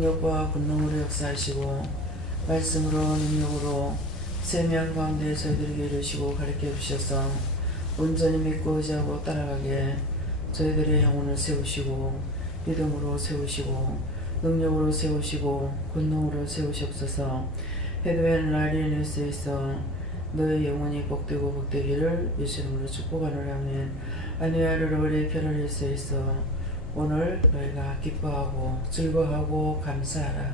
능력과 권능으로 역사하시고 말씀으로 능력으로 세명 가운데 저희들에게 이루시고 가르쳐 주셔서 온전히 믿고 의지하고 따라가게 저희들의 영혼을 세우시고 믿음으로 세우시고 능력으로 세우시고 권능으로 세우시옵소서. 헤드웬 라이리 뉴스에서 너의 영혼이 복되고 복되기를 예수 이름으로 축복하노라. 아멘. 아니아를 우리 캐롤리스에서 오늘 너희가 기뻐하고 즐거워하고 감사하라.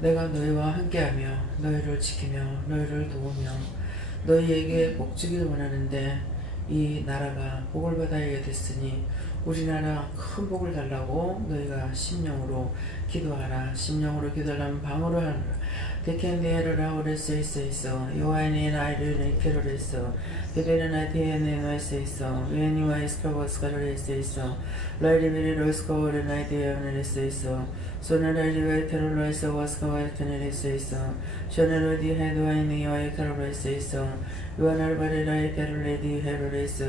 내가 너희와 함께하며 너희를 지키며 너희를 도우며 너희에게 복 주길 원하는데 이 나라가 복을 받아야 됐으니 우리나라 큰 복을 달라고 너희가 심령으로 기도하라. 심령으로 기도하려면 방으로 하라. 데켄데르라 오레스에서 요하니 나이를 캐롤에서 데베르나 디에네노에서 웨니와 에스카보스카르에서 라이리베리 로스카오레 나이디에오네레서 소나라이리와 테롤로에서 와스카와이테네레서 셔네로디 헤드와이니와이 캐롤에서 요하나르바레라이 캐롤레디 헤롤에서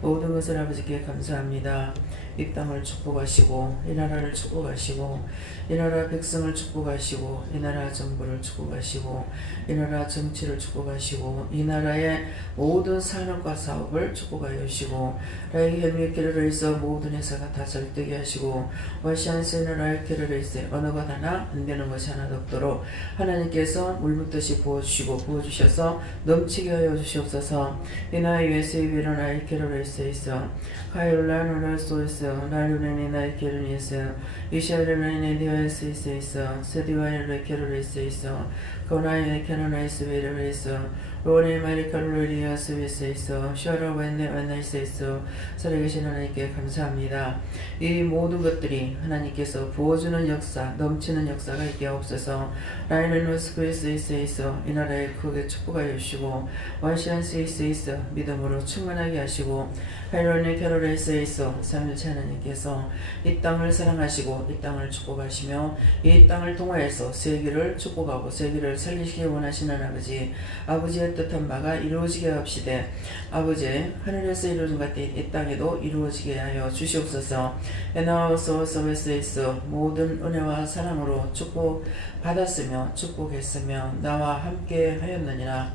모든 것을 아버지께 감사합니다. 이 땅을 축복하시고 이 나라를 축복하시고 이 나라 백성을 축복하시고 이 나라 정부를 축복하시고 이 나라 정치를 축복하시고 이 나라의 모든 산업과 사업을 축복하여 주시고 라이 헬미케르를 있어 모든 회사가 다 절되게 하시고 와시안세는 라이케르를 있어 언어가 하나 안 되는 것이 하나도 없도록 하나님께서 물묻듯이 부어주셔서 넘치게 하여 주시옵소서. 이 나라의 유에스에 위로 라이케르를 있어 하이올라노를 쏘있어 라이루네니 나이케르니 있어 이샤르네니 디와이스 있어 세디와이르 케르를 있어 고나이네 캐노나이스 베르를 있어 로니 마리카르리아스 있어 셔러 웬네 웬나이스 있어 살아계신 하나님께 감사합니다. 이 모든 것들이 하나님께서 부어주는 역사 넘치는 역사가 있게 없어서 라이르노스크리스 있어 이 나라에 크게 축복하여 주시고 와시안스 있어 믿음으로 충만하게 하시고 하이로니 캐롤레이스에 있어 삼일체 하나님께서 이 땅을 사랑하시고 이 땅을 축복하시며 이 땅을 통하여서 세계를 축복하고 세계를 살리시기 원하시는 아버지의 뜻한 바가 이루어지게 합시되 아버지 하늘에서 이루어진 것 같이 이 땅에도 이루어지게 하여 주시옵소서. 에나우서 서베스에 있어 모든 은혜와 사랑으로 축복받았으며 축복했으며 나와 함께 하였느니라.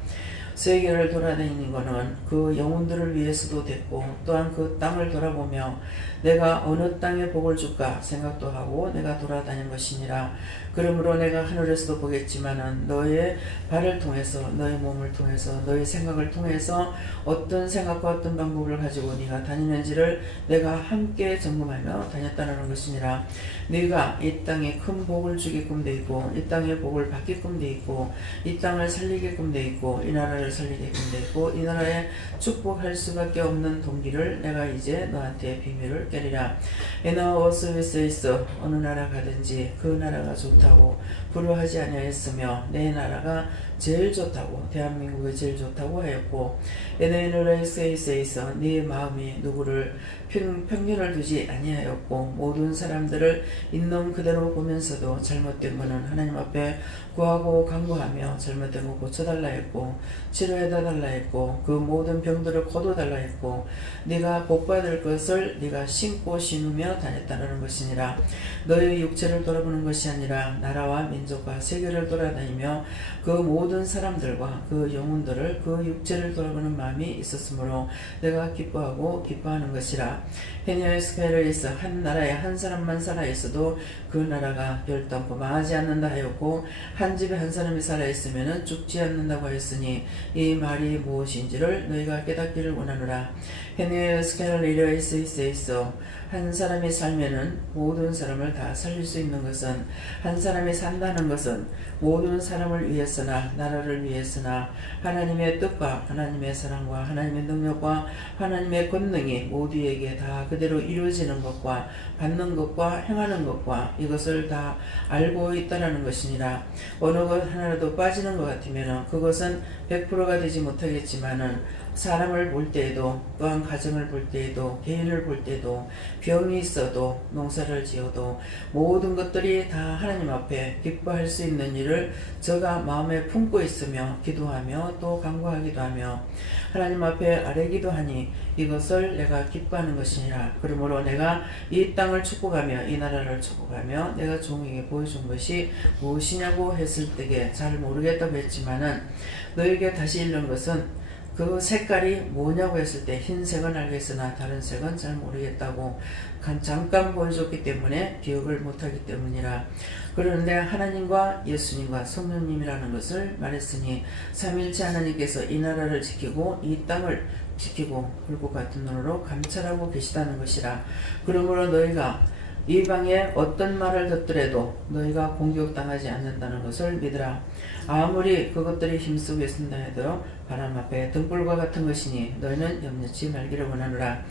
세계를 돌아다니는 것은 그 영혼들을 위해서도 됐고 또한 그 땅을 돌아보며 내가 어느 땅에 복을 줄까 생각도 하고 내가 돌아다닌 것이니라. 그러므로 내가 하늘에서도 보겠지만은 너의 발을 통해서 너의 몸을 통해서 너의 생각을 통해서 어떤 생각과 어떤 방법을 가지고 네가 다니는지를 내가 함께 점검하며 다녔다는 것이니라. 네가 이 땅에 큰 복을 주게끔 돼 있고 이 땅에 복을 받게끔 돼 있고 이 땅을 살리게끔 돼 있고 이 나라를 살리게끔 돼 있고 이 나라에 축복할 수밖에 없는 동기를 내가 이제 너한테 비밀을 깨리라. 에나워 서비스에 있어 어느 나라 가든지 그 나라가 좋다고 부러워하지 아니하였으며 내 나라가 제일 좋다고 대한민국이 제일 좋다고 하였고 에네노레스에 있어 네 마음이 누구를 편견을 두지 아니하였고 모든 사람들을 있는 그대로 보면서도 잘못된 것은 하나님 앞에 구하고 간구하며 잘못된 거 고쳐달라 했고 치료해달라 했고 그 모든 병들을 거둬달라 했고 네가 복받을 것을 네가 신고 신으며 다녔다는 것이니라. 너의 육체를 돌아보는 것이 아니라 나라와 민족과 세계를 돌아다니며 그 모든 사람들과 그 영혼들을 그 육체를 돌아보는 마음이 있었으므로 내가 기뻐하고 기뻐하는 것이라. 헤니아스카이를 있어 한 나라에 한 사람만 살아있어도 그 나라가 멸도 않고 망하지 않는다 하였고 한 집에 한 사람이 살아있으면 죽지 않는다고 하였으니 이 말이 무엇인지를 너희가 깨닫기를 원하노라. 헤니아스카이를 이르이스 있어 한 사람이 살면은 모든 사람을 다 살릴 수 있는 것은 한 사람이 산다는 것은 모든 사람을 위해서나 나라를 위해서나 하나님의 뜻과 하나님의 사랑과 하나님의 능력과 하나님의 권능이 모두에게 다 그대로 이루어지는 것과 받는 것과 행하는 것과 이것을 다 알고 있다라는 것이니라. 어느 것 하나라도 빠지는 것 같으면 그것은 100%가 되지 못하겠지만은 사람을 볼 때에도 또한 가정을 볼 때에도 개인을 볼 때도 병이 있어도 농사를 지어도 모든 것들이 다 하나님 앞에 기뻐할 수 있는 일을 저가 마음에 품고 있으며 기도하며 또 간구하기도 하며 하나님 앞에 아뢰기도 하니 이것을 내가 기뻐하는 것이니라. 그러므로 내가 이 땅을 축복하며 이 나라를 축복하며 내가 종에게 보여준 것이 무엇이냐고 했을 때에 잘 모르겠다고 했지만은 너에게 다시 읽는 것은 그 색깔이 뭐냐고 했을 때 흰색은 알겠으나 다른 색은 잘 모르겠다고 잠깐 보여줬기 때문에 기억을 못하기 때문이라. 그런데 하나님과 예수님과 성령님이라는 것을 말했으니 삼위일체 하나님께서 이 나라를 지키고 이 땅을 지키고 불꽃 같은 눈으로 감찰하고 계시다는 것이라. 그러므로 너희가 이방에 어떤 말을 듣더라도 너희가 공격당하지 않는다는 것을 믿으라. 아무리 그것들이 힘쓰고 있습니다 해도 바람 앞에 등불과 같은 것이니 너희는 염려치 말기를 원하노라.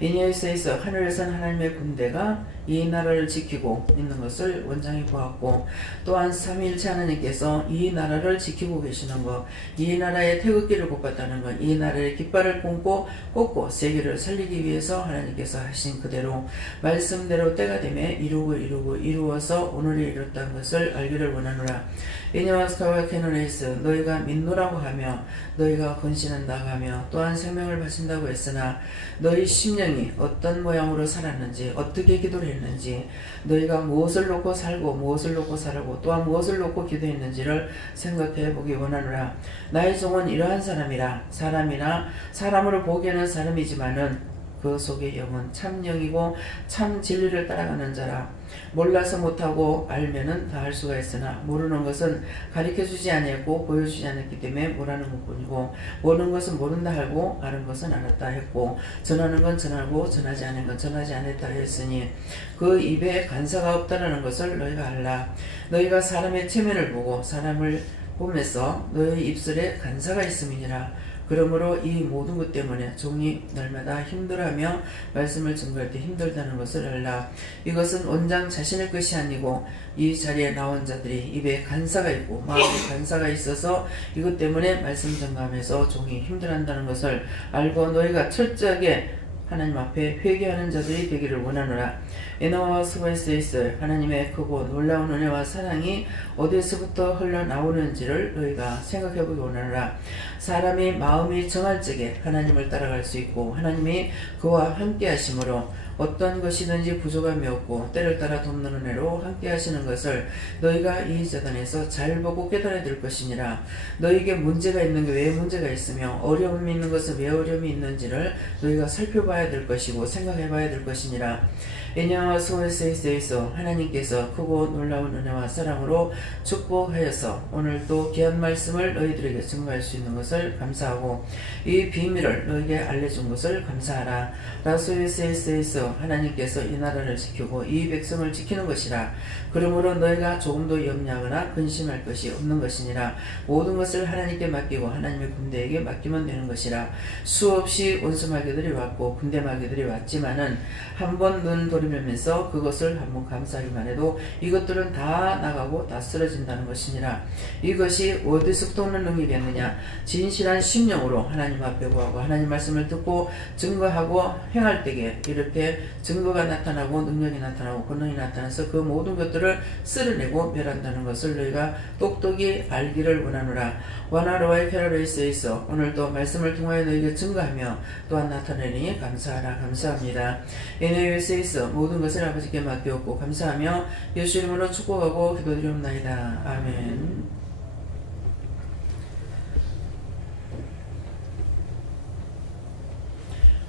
이니에서 있어 하늘에선 하나님의 군대가 이 나라를 지키고 있는 것을 원장이 보았고 또한 삼위일체 하나님께서 이 나라를 지키고 계시는 것, 이 나라의 태극기를 꼽았다는 것, 이 나라의 깃발을 꽂고 세계를 살리기 위해서 하나님께서 하신 그대로 말씀대로 때가 되매 이루어서 오늘이 이뤘다는 것을 알기를 원하노라. 이니와스카와 케노네이스 너희가 믿노라고 하며 너희가 건신한다고 하며 또한 생명을 바친다고 했으나 너희 심령이 어떤 모양으로 살았는지 어떻게 기도를 했는지 너희가 무엇을 놓고 살고 무엇을 놓고 살고 또한 무엇을 놓고 기도했는지를 생각해 보기 원하노라. 나의 종은 이러한 사람이라. 사람이나 사람으로 보기에는 사람이지만은 그 속의 영은 참 영이고 참 진리를 따라가는 자라. 몰라서 못하고 알면은 다 할 수가 있으나 모르는 것은 가르쳐주지 아니했고 보여주지 않았기 때문에 뭐라는 것뿐이고 모르는 것은 모른다 하고 아는 것은 알았다 했고 전하는 건 전하고 전하지 않은 건 전하지 않았다 했으니 그 입에 간사가 없다라는 것을 너희가 알라. 너희가 사람의 체면을 보고 사람을 보면서 너희 입술에 간사가 있음이니라. 그러므로 이 모든 것 때문에 종이 날마다 힘들어하며 말씀을 증거할 때 힘들다는 것을 알라. 이것은 원장 자신의 것이 아니고 이 자리에 나온 자들이 입에 간사가 있고 마음에 간사가 있어서 이것 때문에 말씀 증거하면서 종이 힘들어한다는 것을 알고 너희가 철저하게 하나님 앞에 회개하는 자들이 되기를 원하노라. 에너와 스바이스에서 하나님의 크고 놀라운 은혜와 사랑이 어디서부터 흘러나오는지를 너희가 생각해보기 원하노라. 사람이 마음이 정할 적에 하나님을 따라갈 수 있고 하나님이 그와 함께 하심으로 어떤 것이든지 부족함이 없고 때를 따라 돕는 은혜로 함께 하시는 것을 너희가 이 재단에서 잘 보고 깨달아야 될 것이니라. 너희에게 문제가 있는 게 왜 문제가 있으며 어려움이 있는 것은 왜 어려움이 있는지를 너희가 살펴봐야 될 것이고 생각해봐야 될 것이니라. 에냐와 소에세이스에서 하나님께서 크고 놀라운 은혜와 사랑으로 축복하여서 오늘 또 귀한 말씀을 너희들에게 증거할 수 있는 것을 감사하고 이 비밀을 너희에게 알려준 것을 감사하라. 라소에세이스에서 하나님께서 이 나라를 지키고 이 백성을 지키는 것이라. 그러므로 너희가 조금도 염려하거나 근심할 것이 없는 것이니라. 모든 것을 하나님께 맡기고 하나님의 군대에게 맡기면 되는 것이라. 수없이 원수마귀들이 왔고 군대마귀들이 왔지만은 한 번 눈 돌이면서 그것을 한번 감사하기만 해도 이것들은 다 나가고 다 쓰러진다는 것이니라. 이것이 어디서부터 오는 능력이겠느냐? 진실한 심령으로 하나님 앞에 구하고 하나님 말씀을 듣고 증거하고 행할 때에 이렇게 증거가 나타나고 능력이 나타나고 권능이 나타나서 그 모든 것들을 쓸어내고 멸한다는 것을 너희가 똑똑히 알기를 원하노라. 와나로와의 캐러레이스에 있어 오늘도 말씀을 통하여 너희에게 증거하며 또한 나타내니 감사하라. 감사합니다. 에네유스에 있어 모든 것을 아버지께 맡기었고 감사하며 예수 이름으로 축복하고 기도드리옵나이다. 아멘.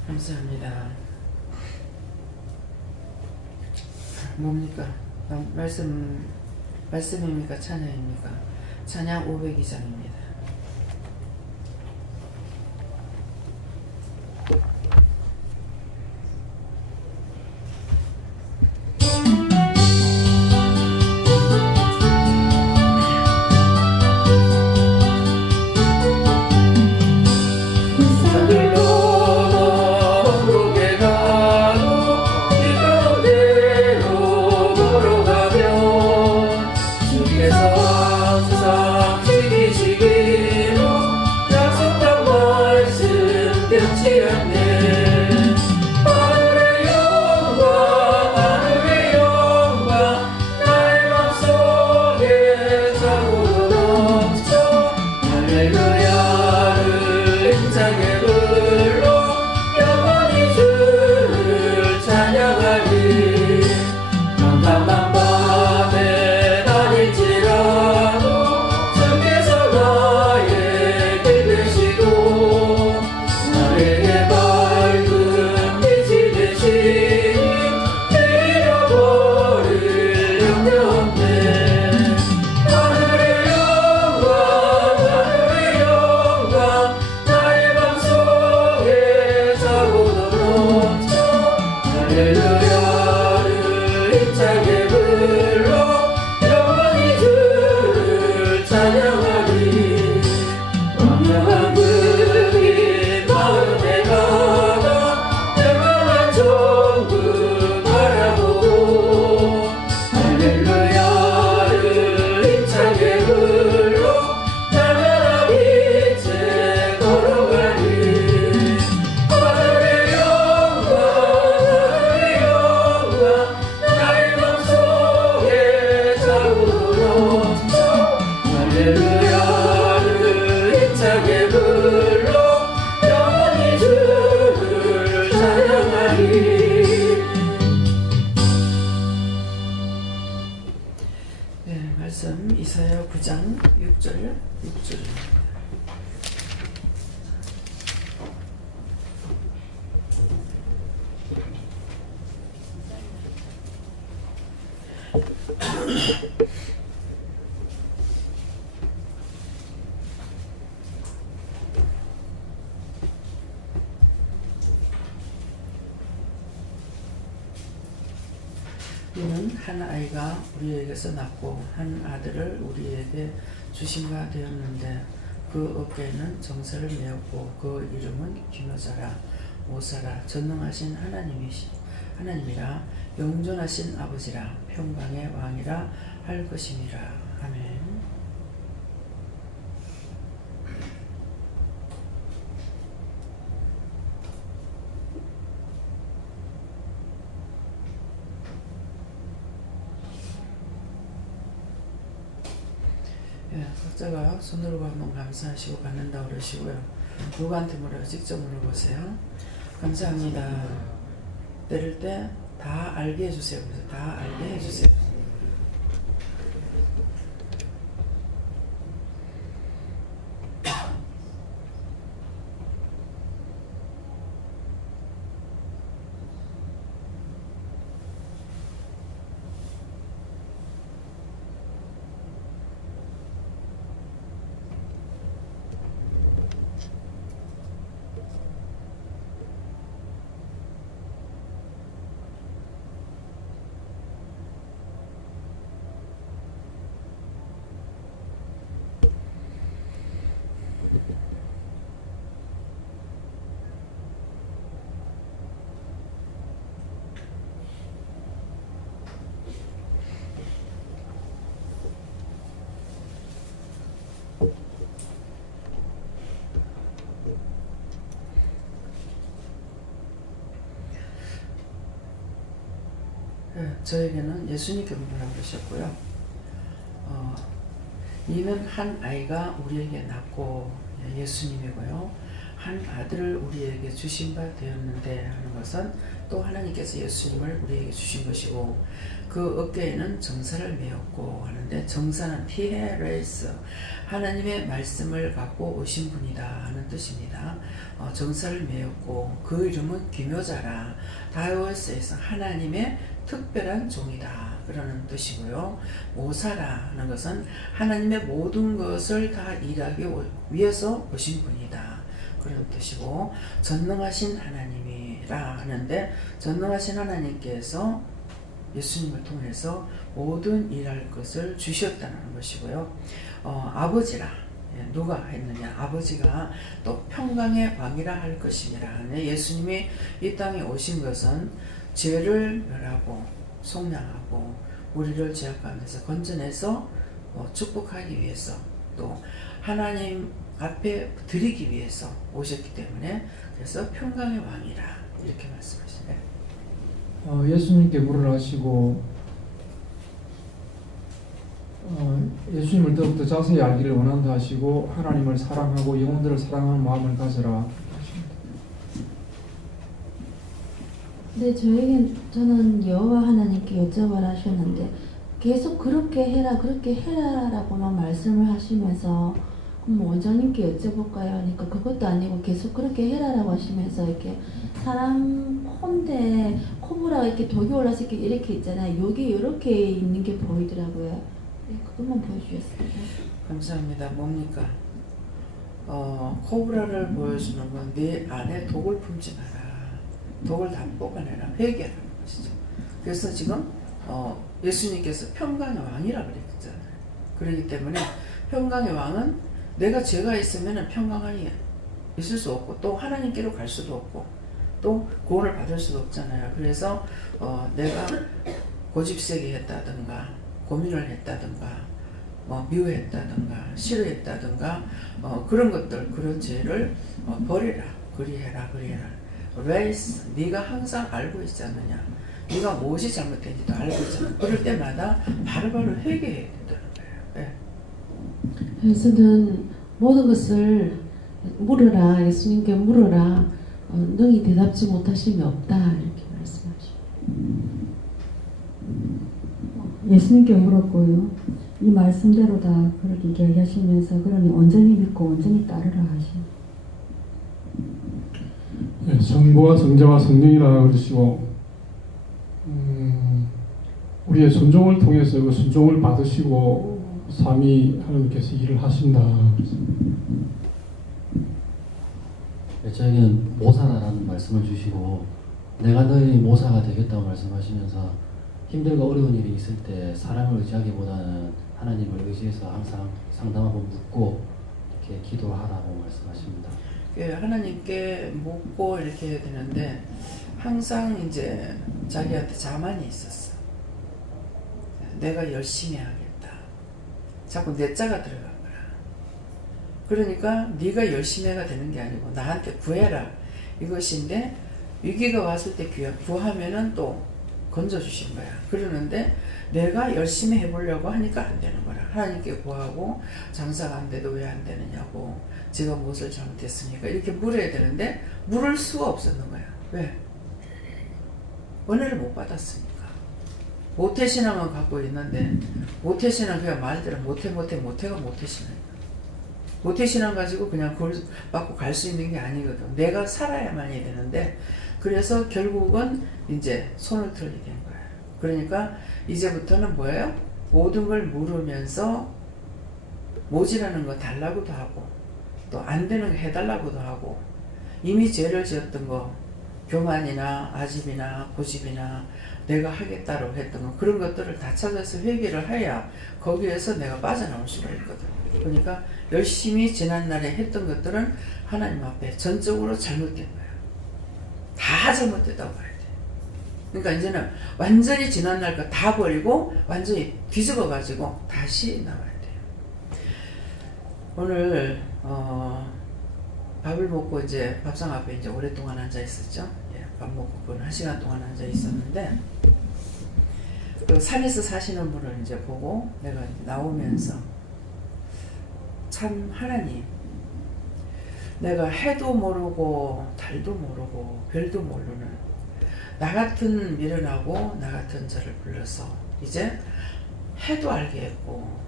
감사합니다. 뭡니까? 말씀입니까? 찬양입니까? 찬양 502장입니다. 이는 한 아이가 우리에게서 낳고 한 아들을 우리에게 주신 바 되었는데 그 어깨에는 정사를 메었고 그 이름은 기묘자라 모사라 전능하신 하나님이라 영존하신 아버지라 평강의 왕이라 할 것임이라. 아멘. 예, 각자가 손으로 한번 감사하시고 받는다고 그러시고요. 누구한테 물어요? 직접 물어보세요. 감사합니다. 때릴 때 다 알게 해주세요. 그래서 다 알게 해주세요. 저에게는 예수님께 물으라고 그러셨고요. 이는 한 아이가 우리에게 낳고 예수님이고요. 한 아들을 우리에게 주신 바 되었는데 하는 것은 또 하나님께서 예수님을 우리에게 주신 것이고 그 어깨에는 정사를 메었고 하는데 정사는 티헤레스 하나님의 말씀을 갖고 오신 분이다 하는 뜻입니다. 정사를 메었고 그 이름은 기묘자라 다이오스에서 하나님의 특별한 종이다 그러는 뜻이고요. 모사라 하는 것은 하나님의 모든 것을 다 일하기 위해서 오신 분이다 그런 뜻이고 전능하신 하나님이라 하는데 전능하신 하나님께서 예수님을 통해서 모든 일할 것을 주셨다는 것이고요. 아버지라 누가 했느냐 아버지가 또 평강의 왕이라 할 것이니라. 예수님이 이 땅에 오신 것은 죄를 멸하고 속량하고 우리를 죄악 가운데서 건져내서 축복하기 위해서 또 하나님 앞에 드리기 위해서 오셨기 때문에 그래서 평강의 왕이라 이렇게 말씀하시네요. 예수님께 물으라 하시고 예수님을 더욱더 자세히 알기를 원한다 하시고 하나님을 사랑하고 영혼들을 사랑하는 마음을 가져라. 네, 저는 여호와 하나님께 여쭤보라 하셨는데 계속 그렇게 해라 그렇게 해라라고만 말씀을 하시면서 그럼 원장님께 여쭤볼까요? 하니까 그것도 아니고 계속 그렇게 해라라고 하시면서 이렇게 사람 콘데 코브라가 이렇게 독이 올라서 이렇게 있잖아요. 여기 이렇게 있는 게 보이더라고요. 네, 그것만 보여주셨습니다. 감사합니다. 뭡니까? 코브라를 보여주는 건 네 안에 독을 품지 마라. 독을 다 뽑아내라. 회개하는 것이죠. 그래서 지금 예수님께서 평강의 왕이라 그랬잖아요. 그렇기 때문에 평강의 왕은 내가 죄가 있으면 평강이 있을 수 없고 또 하나님께로 갈 수도 없고 또 구원을 받을 수도 없잖아요. 그래서 내가 고집세게 했다든가 고민을 했다든가 미워했다든가 싫어했다든가 그런 것들 그런 죄를 버리라. 그리해라. 레이스 네가 항상 알고 있지 않느냐. 네가 무엇이 잘못된지도 알고 있잖아. 그럴 때마다 바로바로 회개해야 된다는 거예요. 네. 그래서는 모든 것을 물으라. 예수님께 물으라. 능히 대답지 못하심이 없다. 이렇게 말씀하시죠. 예수님께 물었고요. 이 말씀대로 다 그렇게 이야기하시면서 그러니 온전히 믿고 온전히 따르라 하시죠. 네, 성부와 성자와 성령이라 그러시고 우리의 순종을 통해서 그 순종을 받으시고 삼위 하나님께서 일을 하신다. 네, 저에게는 모사라는 말씀을 주시고 내가 너희 모사가 되겠다고 말씀하시면서 힘들고 어려운 일이 있을 때 사람을 의지하기보다는 하나님을 의지해서 항상 상담하고 묻고 이렇게 기도하라고 말씀하십니다. 하나님께 묻고 이렇게 해야 되는데 항상 이제 자기한테 자만이 있었어. 내가 열심히 하겠다. 자꾸 내 자가 들어간 거야. 그러니까 네가 열심히 해가 되는 게 아니고 나한테 구해라 이것인데 위기가 왔을 때 구하면은 또 건져주신 거야. 그러는데 내가 열심히 해보려고 하니까 안 되는 거라. 하나님께 구하고 장사가 안 돼도 왜 안 되느냐고, 제가 무엇을 잘못했습니까? 이렇게 물어야 되는데 물을 수가 없었는 거야. 왜? 은혜를 못 받았으니까. 모태신앙은 갖고 있는데 모태신앙 그냥 말대로 모태가 모태신앙이야. 모태신앙 가지고 그냥 그걸 받고 갈 수 있는 게 아니거든. 내가 살아야만이 되는데 그래서 결국은 이제 손을 들게 된 거야. 그러니까 이제부터는 뭐예요? 모든 걸 물으면서 모자라는 거 달라고도 하고 또 안 되는 거 해달라고도 하고 이미 죄를 지었던 거 교만이나 아집이나 고집이나 내가 하겠다고 했던 거 그런 것들을 다 찾아서 회개를 해야 거기에서 내가 빠져나올 수가 있거든. 그러니까 열심히 지난날에 했던 것들은 하나님 앞에 전적으로 잘못된 거야. 다 잘못됐다고 봐야 돼. 그러니까 이제는 완전히 지난날 거 다 버리고 완전히 뒤집어 가지고 다시 나와야 돼요. 오늘 밥을 먹고 이제 밥상 앞에 이제 오랫동안 앉아 있었죠. 예, 밥 먹고 1시간 동안 앉아 있었는데 그 산에서 사시는 분을 이제 보고 내가 나오면서 참 하나님, 내가 해도 모르고 달도 모르고 별도 모르는 나 같은 미련하고 나 같은 자를 불러서 이제 해도 알게 했고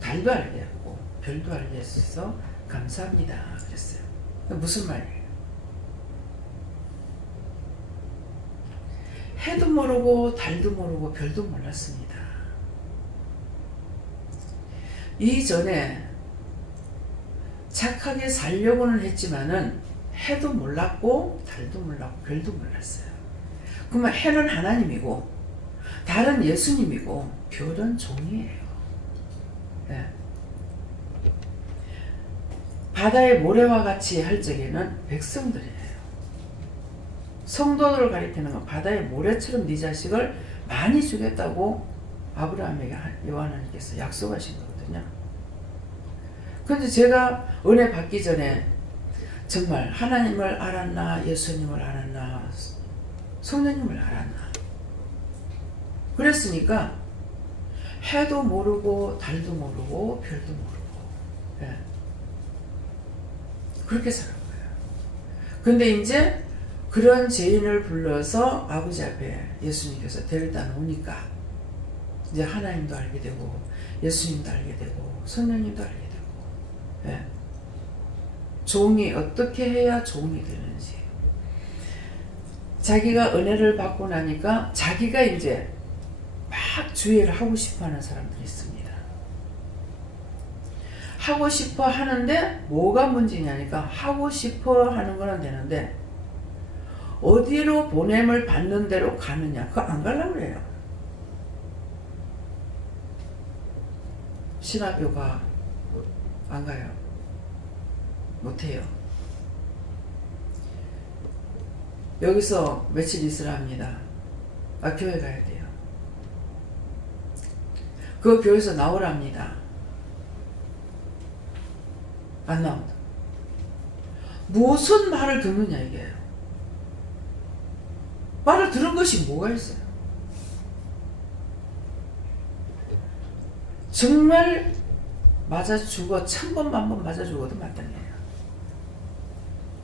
달도 알게 했고 별도 알게 했어서 감사합니다 그랬어요. 무슨 말이에요? 해도 모르고 달도 모르고 별도 몰랐습니다. 이전에 착하게 살려고는 했지만은 해도 몰랐고 달도 몰랐고 별도 몰랐어요. 그러면 해는 하나님이고 달은 예수님이고 별은 종이에요. 네. 바다의 모래와 같이 할 적에는 백성들이에요. 성도들을 가리키는 건 바다의 모래처럼 네 자식을 많이 주겠다고 아브라함에게 여호와님께서 약속하신 거거든요. 그런데 제가 은혜 받기 전에 정말 하나님을 알았나 예수님을 알았나 성령님을 알았나 그랬으니까 해도 모르고 달도 모르고 별도 모르고 예. 그렇게 살은 거예요. 근데 이제 그런 죄인을 불러서 아버지 앞에 예수님께서 데려다 놓으니까 이제 하나님도 알게 되고 예수님도 알게 되고 성령님도 알게 되고 예. 종이 어떻게 해야 종이 되는지 자기가 은혜를 받고 나니까 자기가 이제 막 주의를 하고 싶어 하는 사람들이 있습니다. 하고 싶어 하는데 뭐가 문제냐니까 하고 싶어 하는 거는 되는데 어디로 보냄을 받는 대로 가느냐 그거 안 가려고 그래요. 신학교가 안 가요. 못해요. 여기서 며칠 있으랍니다. 교회 가야 돼요. 그 교회에서 나오랍니다. 안 나온다. 무슨 말을 듣느냐 이게요. 말을 들은 것이 뭐가 있어요? 정말 맞아 죽어 1000번 만번 맞아 죽어도 마땅해요.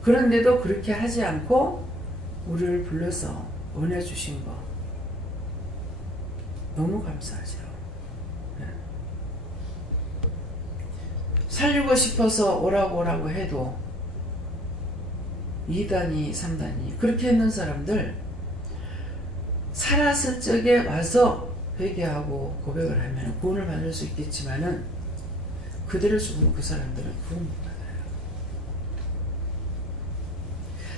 그런데도 그렇게 하지 않고 우리를 불러서 은혜 주신 거 너무 감사하죠. 네. 살리고 싶어서 오라고 해도 2단이 3단이 그렇게 했는 사람들 살았을 적에 와서 회개하고 고백을 하면 구원을 받을 수 있겠지만은 그대로 죽으면 그 사람들은 구원 못 받아요.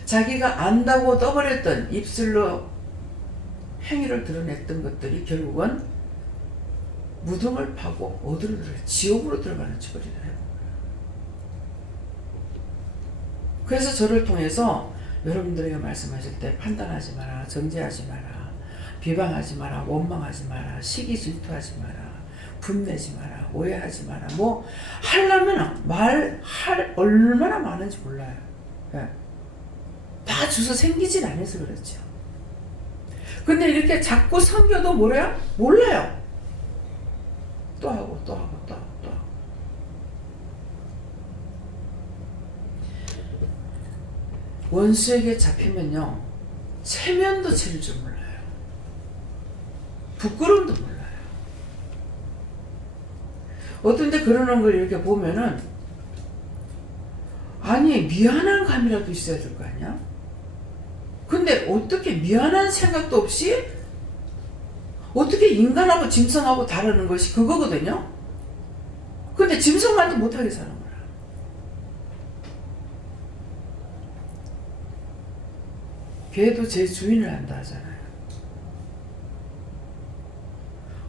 자기가 안다고 떠버렸던 입술로 행위를 드러냈던 것들이 결국은 무덤을 파고 어디로 들어가요? 지옥으로 들어가는 짓거리를 해요. 그래서 저를 통해서 여러분들에게 말씀하실 때 판단하지 마라, 정죄하지 마라, 비방하지 마라, 원망하지 마라, 시기 질투하지 마라, 분내지 마라, 오해하지 마라. 뭐 하려면 말할 얼마나 많은지 몰라요. 예. 다 주워 생기진 않아서 그렇죠. 근데 이렇게 자꾸 섬겨도 뭐래요? 몰라요. 또 하고 또 하고 또 하고 또 하고. 원수에게 잡히면요, 체면도 치를 줄 몰라요. 부끄러움도 몰라요. 어떤데 그러는 걸 이렇게 보면은 아니 미안한 감이라도 있어야 될 거 아니야? 근데 어떻게 미안한 생각도 없이 어떻게 인간하고 짐승하고 다루는 것이 그거거든요. 근데 짐승만도 못하게 사는 거야. 개도 제 주인을 안다 하잖아요.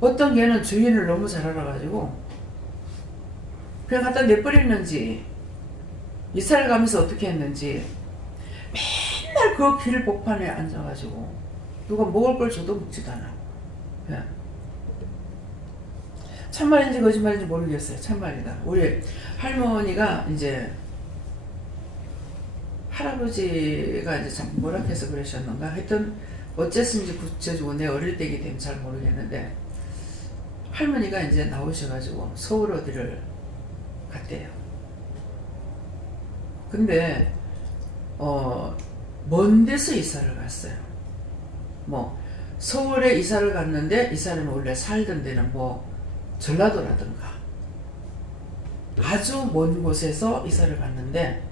어떤 개는 주인을 너무 잘 알아가지고 그냥 갖다 내버렸는지 이사를 가면서 어떻게 했는지 맨날 그 길 복판에 앉아가지고 누가 먹을 걸 줘도 먹지도 않아. 예. 참말인지 거짓말인지 모르겠어요. 참말이다. 우리 할머니가 이제 할아버지가 이제 참 뭐라 해서 그러셨는가 하여튼 어쨌든지 구체적으로 내 어릴 때이기 때문에 잘 모르겠는데 할머니가 이제 나오셔가지고 서울 어디를 갔대요. 근데 먼 데서 이사를 갔어요. 뭐 서울에 이사를 갔는데 이 사람이 원래 살던 데는 뭐 전라도라든가 아주 먼 곳에서 이사를 갔는데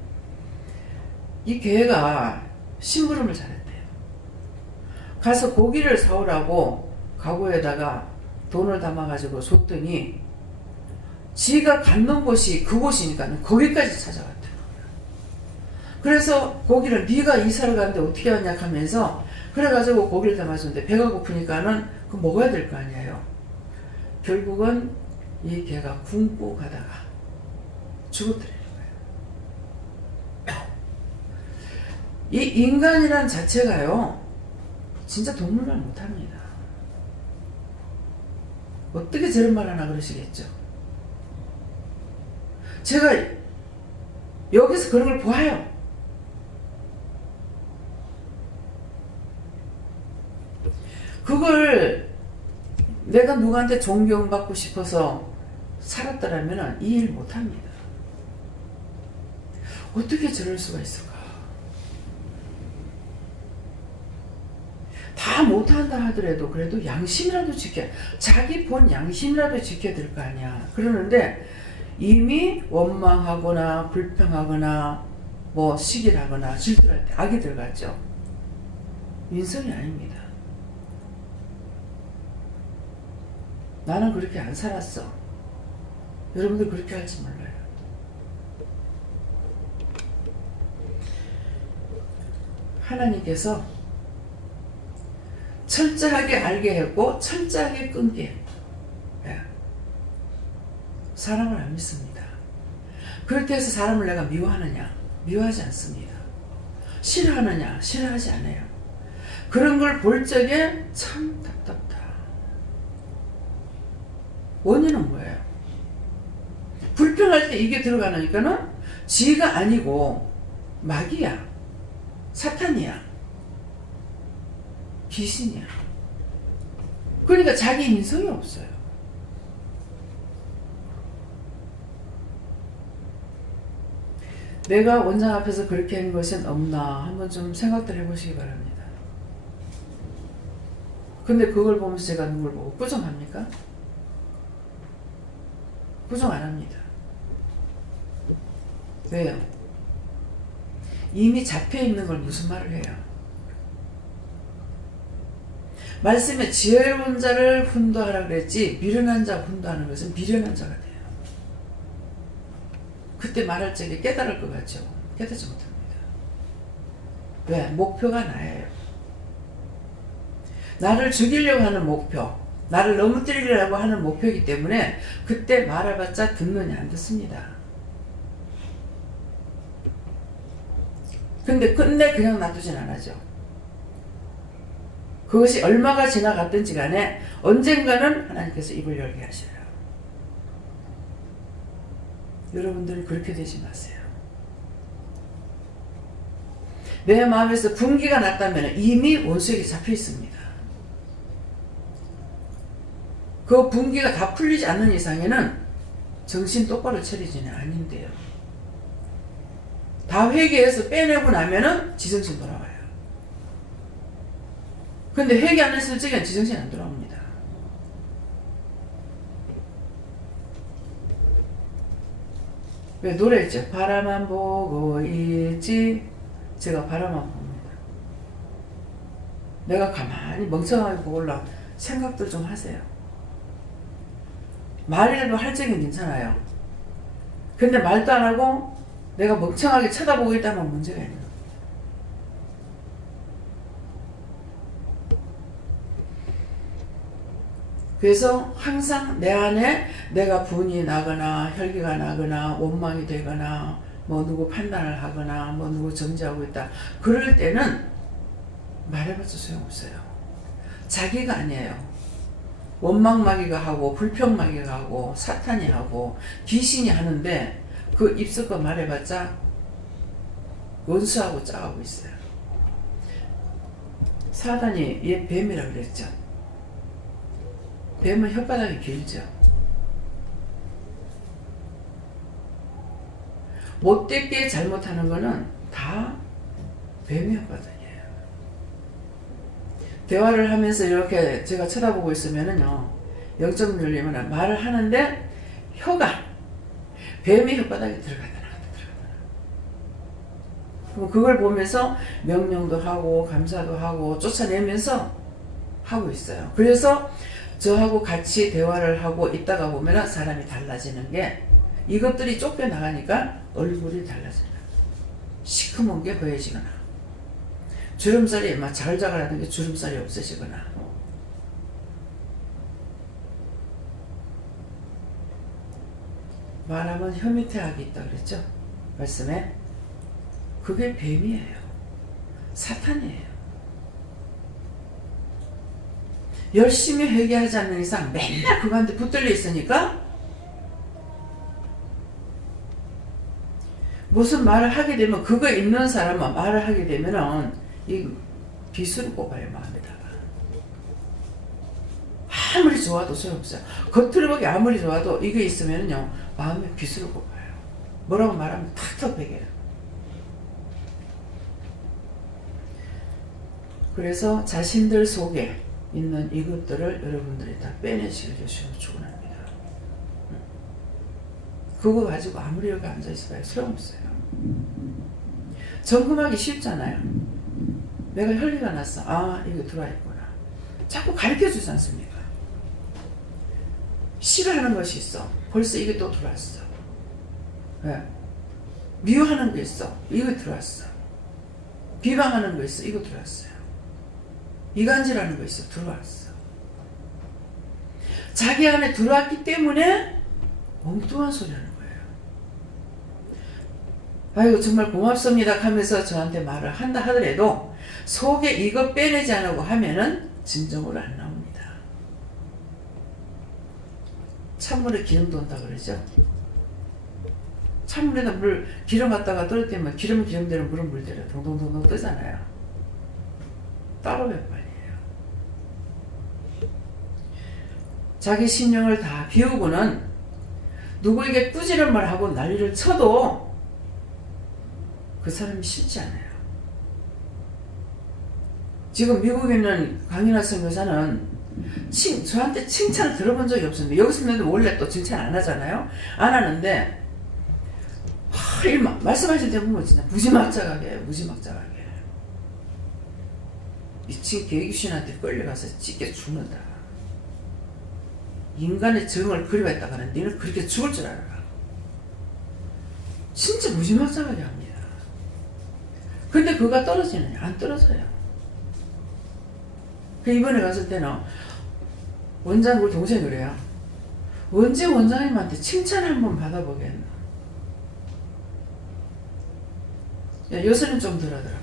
이 개가 심부름을 잘했대요. 가서 고기를 사오라고 가구에다가 돈을 담아가지고 줬더니 지가 갔는 곳이 그곳이니까 거기까지 찾아갔대요. 그래서 고기를 네가 이사를 갔는데 어떻게 왔냐 하면서 그래가지고 고기를 담아줬는데 배가 고프니까는 그 먹어야 될 거 아니에요. 결국은 이 개가 굶고 가다가 죽어버리는 거예요. 이 인간이란 자체가요 진짜 동물만 못합니다. 어떻게 저런 말 하나 그러시겠죠. 제가 여기서 그런 걸 보아요. 그걸 내가 누구한테 존경받고 싶어서 살았더라면 이 일 못합니다. 어떻게 저럴 수가 있을까? 다 못한다 하더라도 그래도 양심이라도 자기 본 양심이라도 지켜야 될 거 아니야. 그러는데 이미 원망하거나 불평하거나 뭐 시기하거나 질투할 때 악이 들어갔죠. 인성이 아닙니다. 나는 그렇게 안 살았어. 여러분들 그렇게 할지 몰라요. 하나님께서 철저하게 알게 했고 철저하게 끊게 했고 사람을 안 믿습니다. 그렇게 해서 사람을 내가 미워하느냐? 미워하지 않습니다. 싫어하느냐? 싫어하지 않아요. 그런 걸 볼 적에 참 답답다. 원인은 뭐예요? 불평할 때 이게 들어가니까는 지가 아니고 마귀야, 사탄이야, 귀신이야. 그러니까 자기 인성이 없어요. 내가 원장 앞에서 그렇게 한 것은 없나 한번 좀 생각들 해보시기 바랍니다. 근데 그걸 보면서 제가 누굴 보고 부정합니까? 부정 안 합니다. 왜요? 이미 잡혀있는 걸 무슨 말을 해요? 말씀에 지혜로운 자를 훈도하라 그랬지 미련한 자 훈도하는 것은 미련한 자가 돼요. 그때 말할 적에 깨달을 것 같죠. 깨닫지 못합니다. 왜? 목표가 나예요. 나를 죽이려고 하는 목표, 나를 넘어뜨리려고 하는 목표이기 때문에 그때 말해봤자 듣느냐 안 듣습니다. 근데 그냥 놔두진 않아죠. 그것이 얼마가 지나갔든지 간에 언젠가는 하나님께서 입을 열게 하셔요. 여러분들은 그렇게 되지 마세요. 내 마음에서 분기가 났다면 이미 원수에게 잡혀 있습니다. 그 분기가 다 풀리지 않는 이상에는 정신 똑바로 차리지는 아닌데요. 다 회개해서 빼내고 나면은 지정신 돌아와요. 근데 회개 안 했을 적엔 지정신 안 돌아옵니다. 왜 노래했죠? 바라만 보고 있지. 제가 바라만 봅니다. 내가 가만히 멍청하게 보고라 생각들 좀 하세요. 말이라도 할 적은 괜찮아요. 근데 말도 안 하고 내가 멍청하게 쳐다보고 있다면 문제가 있는 거예요. 그래서 항상 내 안에 내가 분이 나거나 혈기가 나거나 원망이 되거나 뭐 누구 판단을 하거나 뭐 누구 정죄하고 있다. 그럴 때는 말해봤자 소용없어요. 자기가 아니에요. 원망마귀가 하고 불평마귀가 하고 사탄이 하고 귀신이 하는데 그 입술과 말해봤자 원수하고 짜고 있어요. 사단이 얘 뱀이라고 그랬죠. 뱀은 혓바닥이 길죠. 못되게 잘못하는 거는 다 뱀의 혓바닥이에요. 대화를 하면서 이렇게 제가 쳐다보고 있으면은요, 영적 눌리면 말을 하는데 혀가 뱀의 혓바닥에 들어가다 나갔다. 그럼 그걸 보면서 명령도 하고 감사도 하고 쫓아내면서 하고 있어요. 그래서 저하고 같이 대화를 하고 있다가 보면 사람이 달라지는 게 이것들이 쫓겨나가니까 얼굴이 달라져요. 시커먼 게 보여지거나 주름살이 막 자글자글하는 게 주름살이 없어지거나 말하면 혀 밑에 악이 있다 그랬죠? 말씀에 그게 뱀이에요. 사탄이에요. 열심히 회개하지 않는 이상 맨날 그거한테 붙들려 있으니까 무슨 말을 하게 되면 그거 있는 사람은 말을 하게 되면은 이 비수를 뽑아요. 마음에다가 아무리 좋아도 소용없어요. 겉으로 보기 아무리 좋아도 이게 있으면요 마음에 비수를 뽑아요. 뭐라고 말하면 탁 터배겨요. 그래서 자신들 속에 있는 이것들을 여러분들이 다 빼내시길 주시면 축원합니다. 그거 가지고 아무리 여기 앉아있어봐요. 소용없어요. 점검하기 쉽잖아요. 내가 혈기가 났어. 아, 이거 들어와 있구나. 자꾸 가르쳐주지 않습니까? 싫어하는 것이 있어. 벌써 이게 또 들어왔어. 네. 미워하는 게 있어. 이거 들어왔어. 비방하는 거 있어. 이거 들어왔어요. 이간질하는 거 있어. 들어왔어. 자기 안에 들어왔기 때문에 엉뚱한 소리 하는 거예요. 아이고 정말 고맙습니다 하면서 저한테 말을 한다 하더라도 속에 이거 빼내지 않고 하면은 진정으로 안 나옵니다. 찬물에 기름 돈다 그러죠. 찬물에다 기름 갖다가 떨어뜨리면 기름대로 물은 물대로 동동동동 뜨잖아요. 따로 몇 발이에요. 자기 신령을 다 비우고는 누구에게 꾸지는 말 하고 난리를 쳐도 그 사람이 싫지 않아요. 지금 미국에 있는 강인하 선교사는 저한테 칭찬을 들어본 적이 없었는데 여기서 있는데 원래 또 칭찬 안 하잖아요. 안 하는데 말씀하실 때 보면 진짜 무지막지하게 해요. 무지막지하게. 미친 개귀신한테 끌려가서 찢겨 죽는다. 인간의 정을 그리웠다가는 너는 그렇게 죽을 줄 알아라. 진짜 무지막지하게 합니다. 근데 그가 떨어지느냐? 안 떨어져요. 그 이번에 갔을 때는 원장, 우리 동생이 그래요. 언제 원장님한테 칭찬 한번 받아보겠나. 요새는 좀 덜 하더라고요.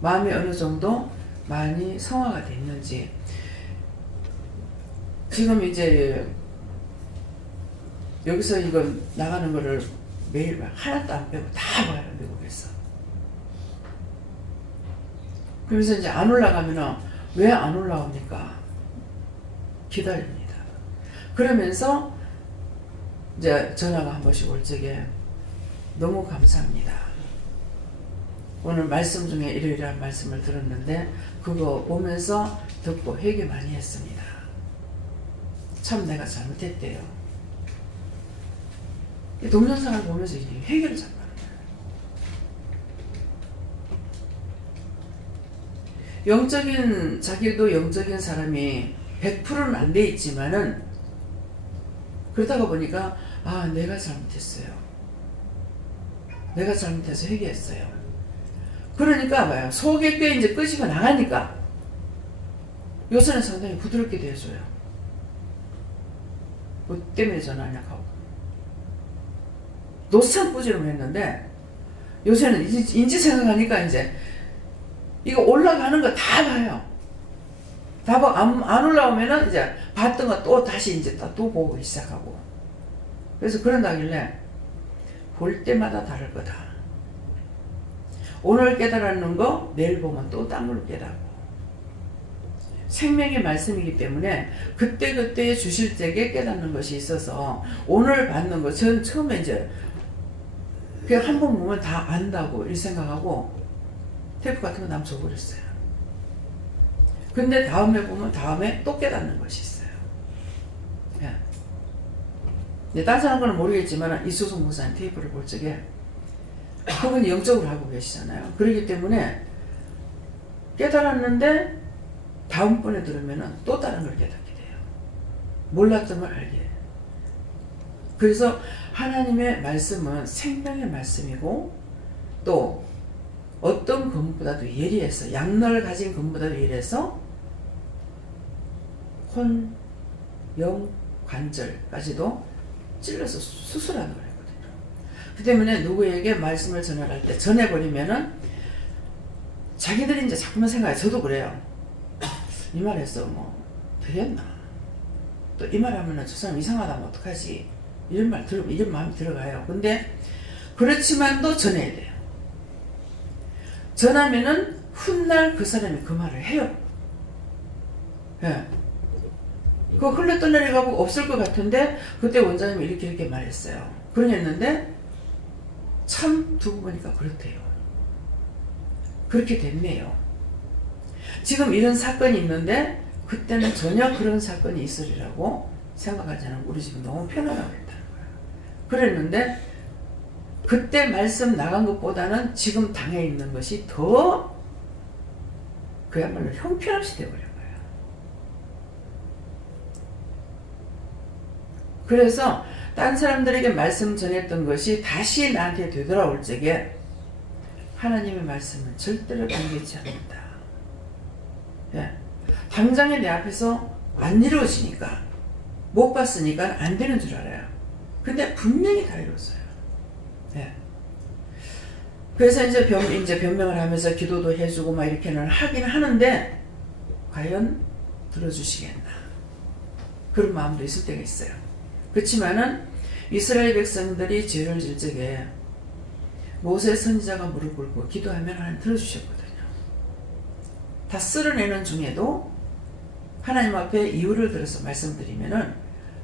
마음이 어느 정도 많이 성화가 됐는지. 지금 이제 여기서 이거 나가는 거를 매일 하나도 안 빼고 다 봐요, 미국에서. 그래서 이제 안 올라가면은 왜 안 올라옵니까? 기다립니다. 그러면서 이제 전화가 한 번씩 올 적에 너무 감사합니다. 오늘 말씀 중에 이러이러한 말씀을 들었는데 그거 보면서 듣고 회개 많이 했습니다. 참 내가 잘못했대요. 동영상을 보면서 이제 회개를 잘하는 거예요. 영적인, 자기도 영적인 사람이 100%는 안 돼 있지만은 그러다가 보니까 아, 내가 잘못했어요. 내가 잘못해서 회개했어요. 그러니까 봐요. 속에 꽤 이제 끄집어 나가니까 요새는 상당히 부드럽게 대해줘요. 뭐 때문에 전화하냐고 하고. 노상 꾸지름 했는데 요새는 인지 생각하니까 이제 이거 올라가는 거 다 봐요. 다 보고 안 올라오면은 이제 봤던 거 또 다시 이제 또 보고 시작하고. 그래서 그런다길래 볼 때마다 다를 거다. 오늘 깨달았는 거 내일 보면 또 딴 걸로 깨닫고. 생명의 말씀이기 때문에 그때그때 주실 때에 깨닫는 것이 있어서 오늘 받는 거 전 처음에 이제 그냥 한 번 보면 다 안다고 이 생각하고 테이프 같은 거 남 줘버렸어요. 근데 다음에 보면 다음에 또 깨닫는 것이 있어요. 예. 딴 사람 거는 모르겠지만 이수성 목사님 테이프를 볼 적에 그분이 영적으로 하고 계시잖아요. 그렇기 때문에 깨달았는데 다음번에 들으면 또 다른 걸 깨닫게 돼요. 몰랐던 걸 알게 해요. 그래서 하나님의 말씀은 생명의 말씀이고 또 어떤 검보다도 예리해서 양날을 가진 검보다도 예리해서 혼, 영, 관절까지도 찔러서 수술하는 거거든요. 그 때문에 누구에게 말씀을 전할 때 전해버리면은 자기들이 이제 자꾸만 생각해. 저도 그래요. 이 말해서 뭐 되겠나? 또 이 말하면은 저 사람 이상하다면 어떡하지? 이런 말 들으면 이런 마음이 들어가요. 근데 그렇지만도 전해야 돼요. 전하면은 훗날 그 사람이 그 말을 해요. 예. 그거 흘러 떠내려가고 없을 것 같은데 그때 원장님이 이렇게 말했어요. 그러했는데 참 두고 보니까 그렇대요. 그렇게 됐네요. 지금 이런 사건이 있는데 그때는 전혀 그런 사건이 있으리라고 생각하지 않으면 우리 집은 너무 편안하고 했다는 거예요. 그랬는데 그때 말씀 나간 것보다는 지금 당해 있는 것이 더 그야말로 형편없이 되어버린 거예요. 그래서 딴 사람들에게 말씀 전했던 것이 다시 나한테 되돌아올 적에 하나님의 말씀은 절대로 변하지 않는다. 예. 당장에 내 앞에서 안 이루어지니까 못 봤으니까 안 되는 줄 알아요. 근데 분명히 다 이루어져요. 예. 그래서 이제 변명을 하면서 기도도 해주고 막 이렇게는 하긴 하는데 과연 들어주시겠나 그런 마음도 있을 때가 있어요. 그렇지만은 이스라엘 백성들이 죄를 질 적에 모세 선지자가 무릎 꿇고 기도하면 하나님 들어주셨거든요. 다 쓸어내는 중에도 하나님 앞에 이유를 들어서 말씀드리면은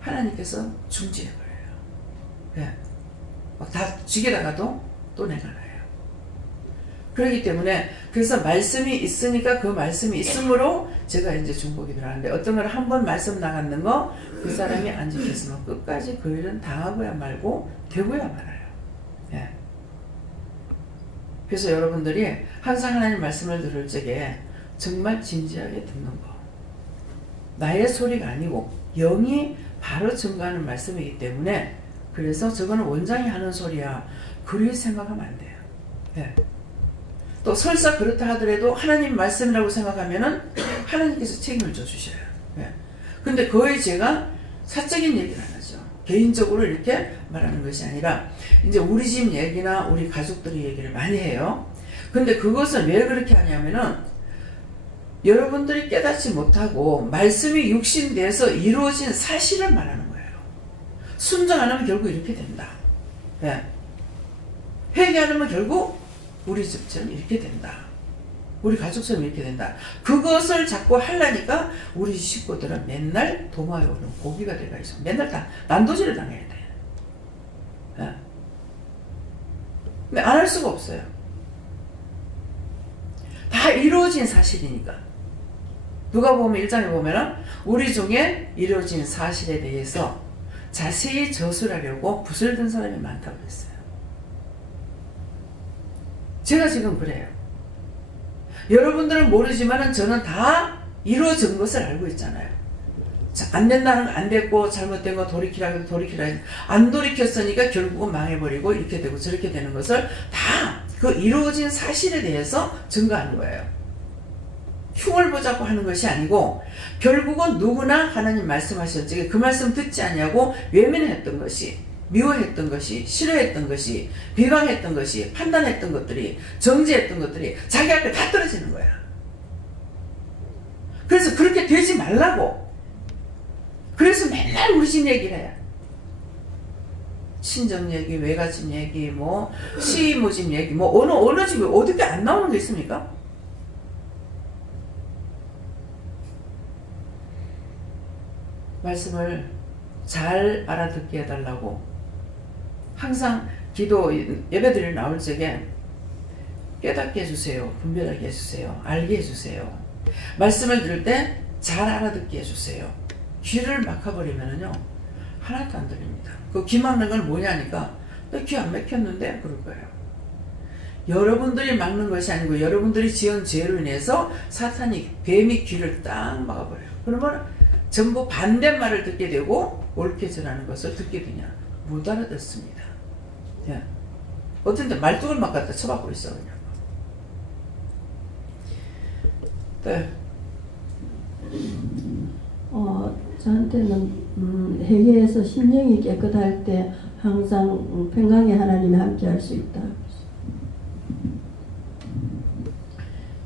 하나님께서 중지해 버려요. 예. 막 다 죽이다가도 또 내가 나요. 그렇기 때문에 그래서 말씀이 있으니까 그 말씀이 있으므로 제가 이제 중보기도를 하는데 어떤 걸 한 번 말씀 나갔는 거 그 사람이 안 지켰으면 끝까지 그 일은 당하고야 말고 되고야 말아요. 예. 그래서 여러분들이 항상 하나님 말씀을 들을 적에 정말 진지하게 듣는 거. 나의 소리가 아니고 영이 바로 증거하는 말씀이기 때문에 그래서 저거는 원장이 하는 소리야. 그렇게 생각하면 안 돼요. 네. 또 설사 그렇다 하더라도 하나님 말씀이라고 생각하면은 하나님께서 책임을 져주셔요. 네. 근데 거의 제가 사적인 얘기를 안 하죠. 개인적으로 이렇게 말하는 것이 아니라 이제 우리 집 얘기나 우리 가족들의 얘기를 많이 해요. 근데 그것을 왜 그렇게 하냐면은 여러분들이 깨닫지 못하고 말씀이 육신돼서 이루어진 사실을 말하는 거예요. 순종 안 하면 결국 이렇게 된다. 네. 회개 안 하면 결국 우리 집처럼 이렇게 된다. 우리 가족처럼 이렇게 된다. 그것을 자꾸 하려니까 우리 식구들은 맨날 도마에 오른 고기가 돼가 있어. 맨날 다 난도질을 당해야 돼. 네. 근데 안 할 수가 없어요. 다 이루어진 사실이니까. 누가 보면 1장에 보면은 우리 중에 이루어진 사실에 대해서 자세히 저술하려고 붓을 든 사람이 많다고 했어요. 제가 지금 그래요. 여러분들은 모르지만은 저는 다 이루어진 것을 알고 있잖아요. 안 된다는 거 안 됐고 잘못된 거 돌이키라 돌이키라 안 돌이켰으니까 결국은 망해버리고 이렇게 되고 저렇게 되는 것을 다 그 이루어진 사실에 대해서 증거하는 거예요. 흉을 보자고 하는 것이 아니고 결국은 누구나 하나님 말씀하셨지 그 말씀 듣지 않냐고 외면했던 것이 미워했던 것이 싫어했던 것이 비방했던 것이 판단했던 것들이 정죄했던 것들이 자기 앞에 다 떨어지는 거야. 그래서 그렇게 되지 말라고. 그래서 맨날 우리 집 얘기를 해요. 친정 얘기, 외가집 얘기, 뭐 시모집 얘기, 뭐 어느 집에 어떻게 안 나오는 게 있습니까? 말씀을 잘 알아듣게 해달라고 항상 기도 예배드리러 나올 적에 깨닫게 해주세요. 분별하게 해주세요. 알게 해주세요. 말씀을 들을 때 잘 알아듣게 해주세요. 귀를 막아버리면은요 하나도 안 들립니다. 그 귀 막는 건 뭐냐니까 너 귀 안 막혔는데 그럴 거예요. 여러분들이 막는 것이 아니고 여러분들이 지은 죄로 인해서 사탄이 뱀이 귀를 딱 막아버려요. 그러면 전부 반대말을 듣게 되고 옳게 전하는 것을 듣게 되냐 못 알아듣습니다. 예. 어떤 데 말뚝을 막 갖다 쳐박고 있어 그냥. 네. 저한테는 회개에서 심령이 깨끗할 때 항상 평강의 하나님이 함께 할 수 있다.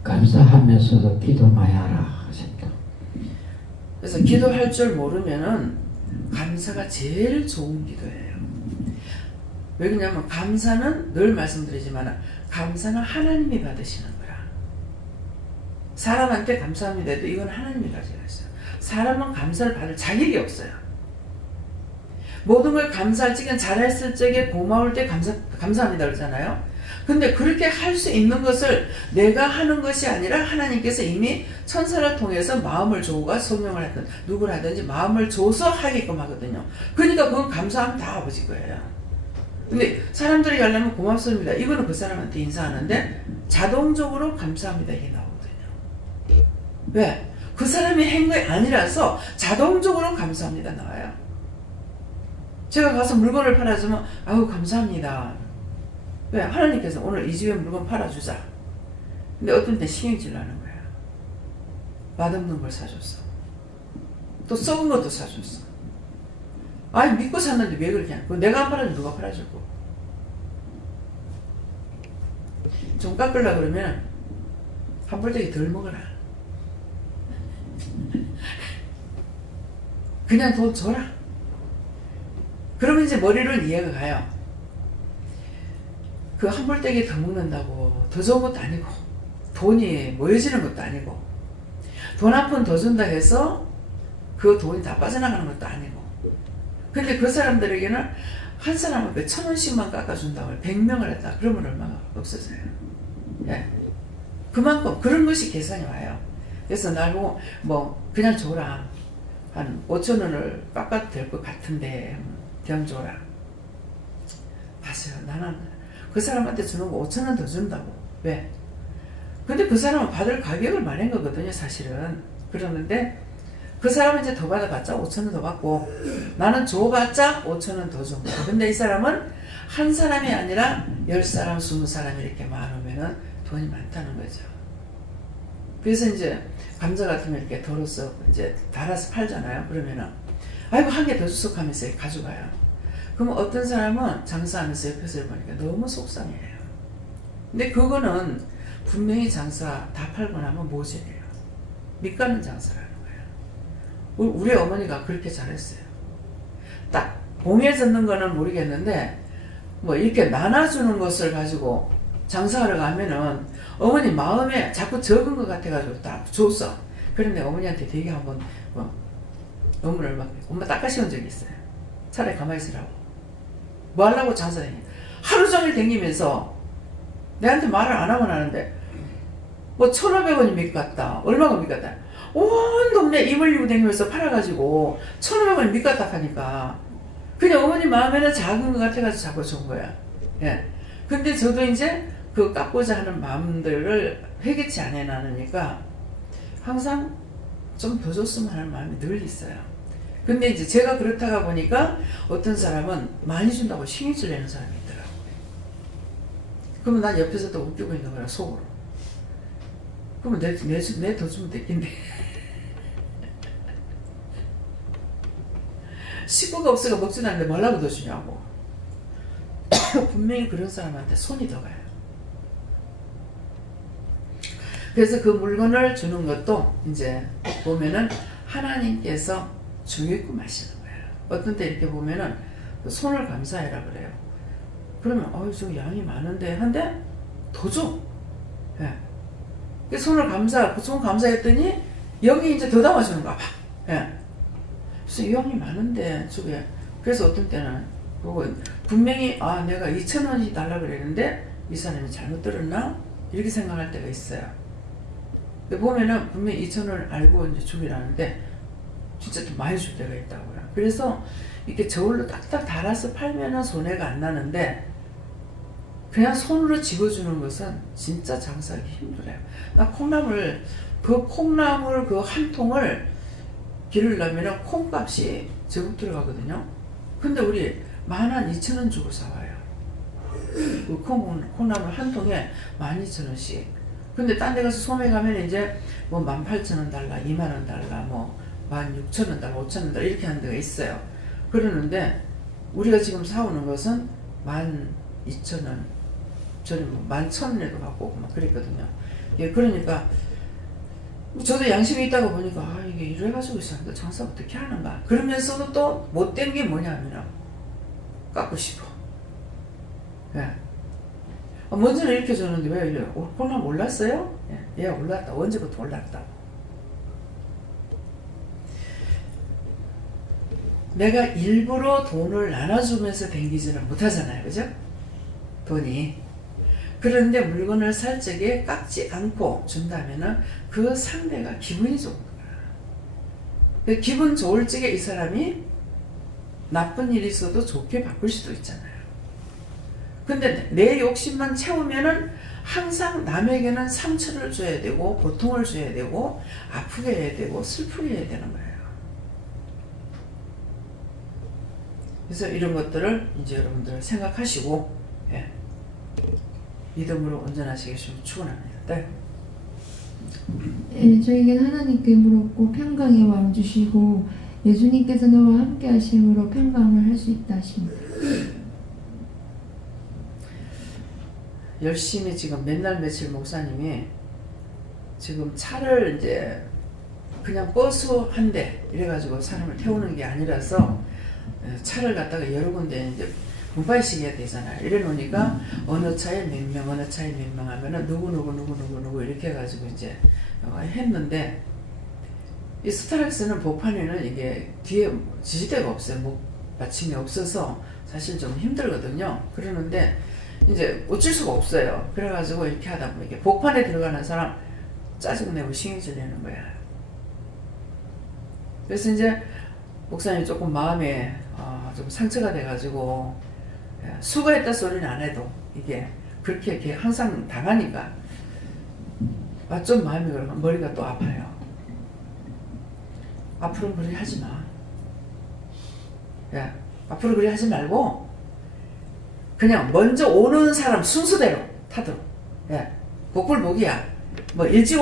감사하면서도 기도 많이 하라 하셨다. 그래서 기도할 줄 모르면은 감사가 제일 좋은 기도예요. 왜 그러냐면 감사는 늘 말씀드리지만 감사는 하나님이 받으시는 거라. 사람한테 감사합니다 해도 이건 하나님이 가져가셨어요. 사람은 감사를 받을 자격이 없어요. 모든 걸 감사할 적엔 잘했을 적에 고마울 때 감사합니다 그러잖아요. 근데 그렇게 할 수 있는 것을 내가 하는 것이 아니라 하나님께서 이미 천사를 통해서 마음을 주고가 성령을 하든 누구를 하든지 마음을 줘서 하게끔 하거든요. 그러니까 그건 감사하면 다 아버지 거예요. 근데 사람들이 하려면 고맙습니다. 이거는 그 사람한테 인사하는데 자동적으로 감사합니다 이게 나오거든요. 왜? 그 사람이 한 게 아니라서 자동적으로 감사합니다 나와요. 제가 가서 물건을 팔아주면 아유 감사합니다. 왜? 하나님께서 오늘 이 집에 물건 팔아주자. 근데 어떤 때 신경질 나는 거야. 맛없는 걸 사줬어. 또 썩은 것도 사줬어. 아니 믿고 샀는데 왜 그렇게 하냐. 내가 안 팔아주면 누가 팔아줄 거고. 좀 깎으려고 그러면 한 벌떡이 덜 먹어라. 그냥 돈 줘라. 그러면 이제 머리를 이해가 가요. 그 한 벌떼기 더 먹는다고 더 좋은 것도 아니고 돈이 모여지는 것도 아니고 돈 한 푼 더 준다 해서 그 돈이 다 빠져나가는 것도 아니고 근데 그 사람들에게는 한 사람은 몇천 원씩만 깎아준다고 100명을 했다. 그러면 얼마가 없어져요. 예. 그만큼 그런 것이 계산이 와요. 그래서 날 보고 뭐 그냥 줘라. 한 5천 원을 깎아도 될 것 같은데 그냥 줘라. 봤어요. 나는 그 사람한테 주는 거 5,000원 더 준다고. 왜? 근데 그 사람은 받을 가격을 말한 거거든요, 사실은. 그러는데 그 사람은 이제 더 받아봤자 5,000원 더 받고 나는 줘봤자 5,000원 더 준 거야. 근데 이 사람은 한 사람이 아니라 10사람, 20사람 이렇게 많으면은 돈이 많다는 거죠. 그래서 이제 감자 같으면 이렇게 덜어서 이제 달아서 팔잖아요. 그러면은 아이고 한 개 더 주석 하면서 가져가요. 그럼 어떤 사람은 장사하면서 옆에서 보니까 너무 속상해요. 근데 그거는 분명히 장사 다 팔고 나면 모질이에요. 밑가는 장사라는 거예요. 우리 어머니가 그렇게 잘했어요. 딱 봉에 젓는 거는 모르겠는데 뭐 이렇게 나눠주는 것을 가지고 장사하러 가면은 어머니 마음에 자꾸 적은 것 같아가지고 딱 줬어. 그런데 어머니한테 되게 한번 너무를 막 엄마 닦아씌운 적이 있어요. 차라리 가만히 있으라고. 뭐 하려고 장사 다니 하루 종일 댕기면서 내한테 말을 안 하면 하는데 뭐 1,500원이 밑 같다. 얼마가 밑 같다. 온 동네 입을 이고 댕기면서 팔아가지고 1,500원이 밑 같다 하니까 그냥 어머니 마음에는 작은 것 같아가지고 자꾸 준 거야. 예. 근데 저도 이제 그 깎고자 하는 마음들을 회개치 안 해놔니까 항상 좀 더 줬으면 하는 마음이 늘 있어요. 근데 이제 제가 그렇다가 보니까 어떤 사람은 많이 준다고 신경질 내는 사람이 있더라고요. 그러면 난 옆에서 또 웃기고 있는 거야, 속으로. 그러면 내 더 주면 되겠네. 식구가 없어가 먹지도 않는데 뭐라고 더 주냐고. 분명히 그런 사람한테 손이 더 가요. 그래서 그 물건을 주는 것도 이제 보면은 하나님께서 주게끔 하시는 거예요. 어떤 때 이렇게 보면은 손을 감사해라 그래요. 그러면 저 양이 많은데 한데 더 줘. 예. 그 손을 손 감사했더니 여기 이제 더 담아주는가 봐. 예. 그래서 이 양이 많은데 저게 그래서 어떤 때는 분명히 내가 2,000원이 달라 그랬는데 이 사람이 잘못 들었나 이렇게 생각할 때가 있어요. 근데 보면은 분명히 2,000원을 알고 이제 주기라는데 진짜 좀 많이 줄 때가 있다고요. 그래서 이렇게 저울로 딱딱 달아서 팔면은 손해가 안 나는데 그냥 손으로 집어주는 것은 진짜 장사하기 힘들어요. 나 콩나물 그 한 통을 기르려면 콩값이 제법 들어가거든요. 근데 우리 12,000원 주고 사와요. 그 콩나물 한 통에 12,000원씩. 근데 딴 데 가서 소매 가면 이제 뭐 18,000원 달라, 20,000원 달라, 뭐 16,000원 달라, 5,000원 달라 이렇게 하는 데가 있어요. 그러는데 우리가 지금 사오는 것은 12,000원, 저는 뭐 11,000원에도 갖고 오고 막 그랬거든요. 예, 그러니까 저도 양심이 있다고 보니까 이게 이래가지고 있었는데 장사 어떻게 하는가. 그러면서도 또 못된 게 뭐냐면 깎고 싶어. 예. 먼저는 이렇게 줬는데 왜 이래? 콩나물 올랐어요? 예, 올랐다. 언제부터 올랐다. 내가 일부러 돈을 나눠주면서 댕기지는 못하잖아요. 그죠? 돈이. 그런데 물건을 살 적에 깎지 않고 준다면은 그 상대가 기분이 좋은 거야. 기분 좋을 적에 이 사람이 나쁜 일이 있어도 좋게 바꿀 수도 있잖아요. 근데 내 욕심만 채우면은 항상 남에게는 상처를 줘야 되고 고통을 줘야 되고 아프게 해야 되고 슬프게 해야 되는 거예요. 그래서 이런 것들을 이제 여러분들 생각하시고 믿음으로 온전하시길 축원합니다. 네. 예, 저에겐 하나님께 물었고 평강의 왕 주시고 예수님께서 너와 함께 하심으로 평강을 할 수 있다 하십니다. 열심히 지금 맨날 며칠 목사님이 지금 차를 이제 그냥 버스 한 대 이래가지고 사람을 태우는 게 아니라서 차를 갖다가 여러 군데 이제 분발식 해야 되잖아요. 이래 놓으니까 어느 차에 몇 명, 어느 차에 몇 명 하면은 누구 이렇게 해가지고 이제 했는데 이 스타렉스는 복판에는 이게 뒤에 지지대가 없어요. 목 받침이 없어서 사실 좀 힘들거든요. 그러는데 이제 어쩔 수가 없어요. 그래가지고 이렇게 하다 보면 이게 복판에 들어가는 사람 짜증내고 신경질 내는 거야. 그래서 이제 목사님이 조금 마음에 좀 상처가 돼가지고 수고했다 소리는 안 해도 이게 그렇게 이렇게 항상 당하니까 좀 마음이 그러면 머리가 또 아파요. 앞으로는 그렇게 하지 마. 야, 앞으로 그렇게 하지 말고 그냥 먼저 오는 사람 순서대로 타도록. 예, 복불복이야. 뭐 일찍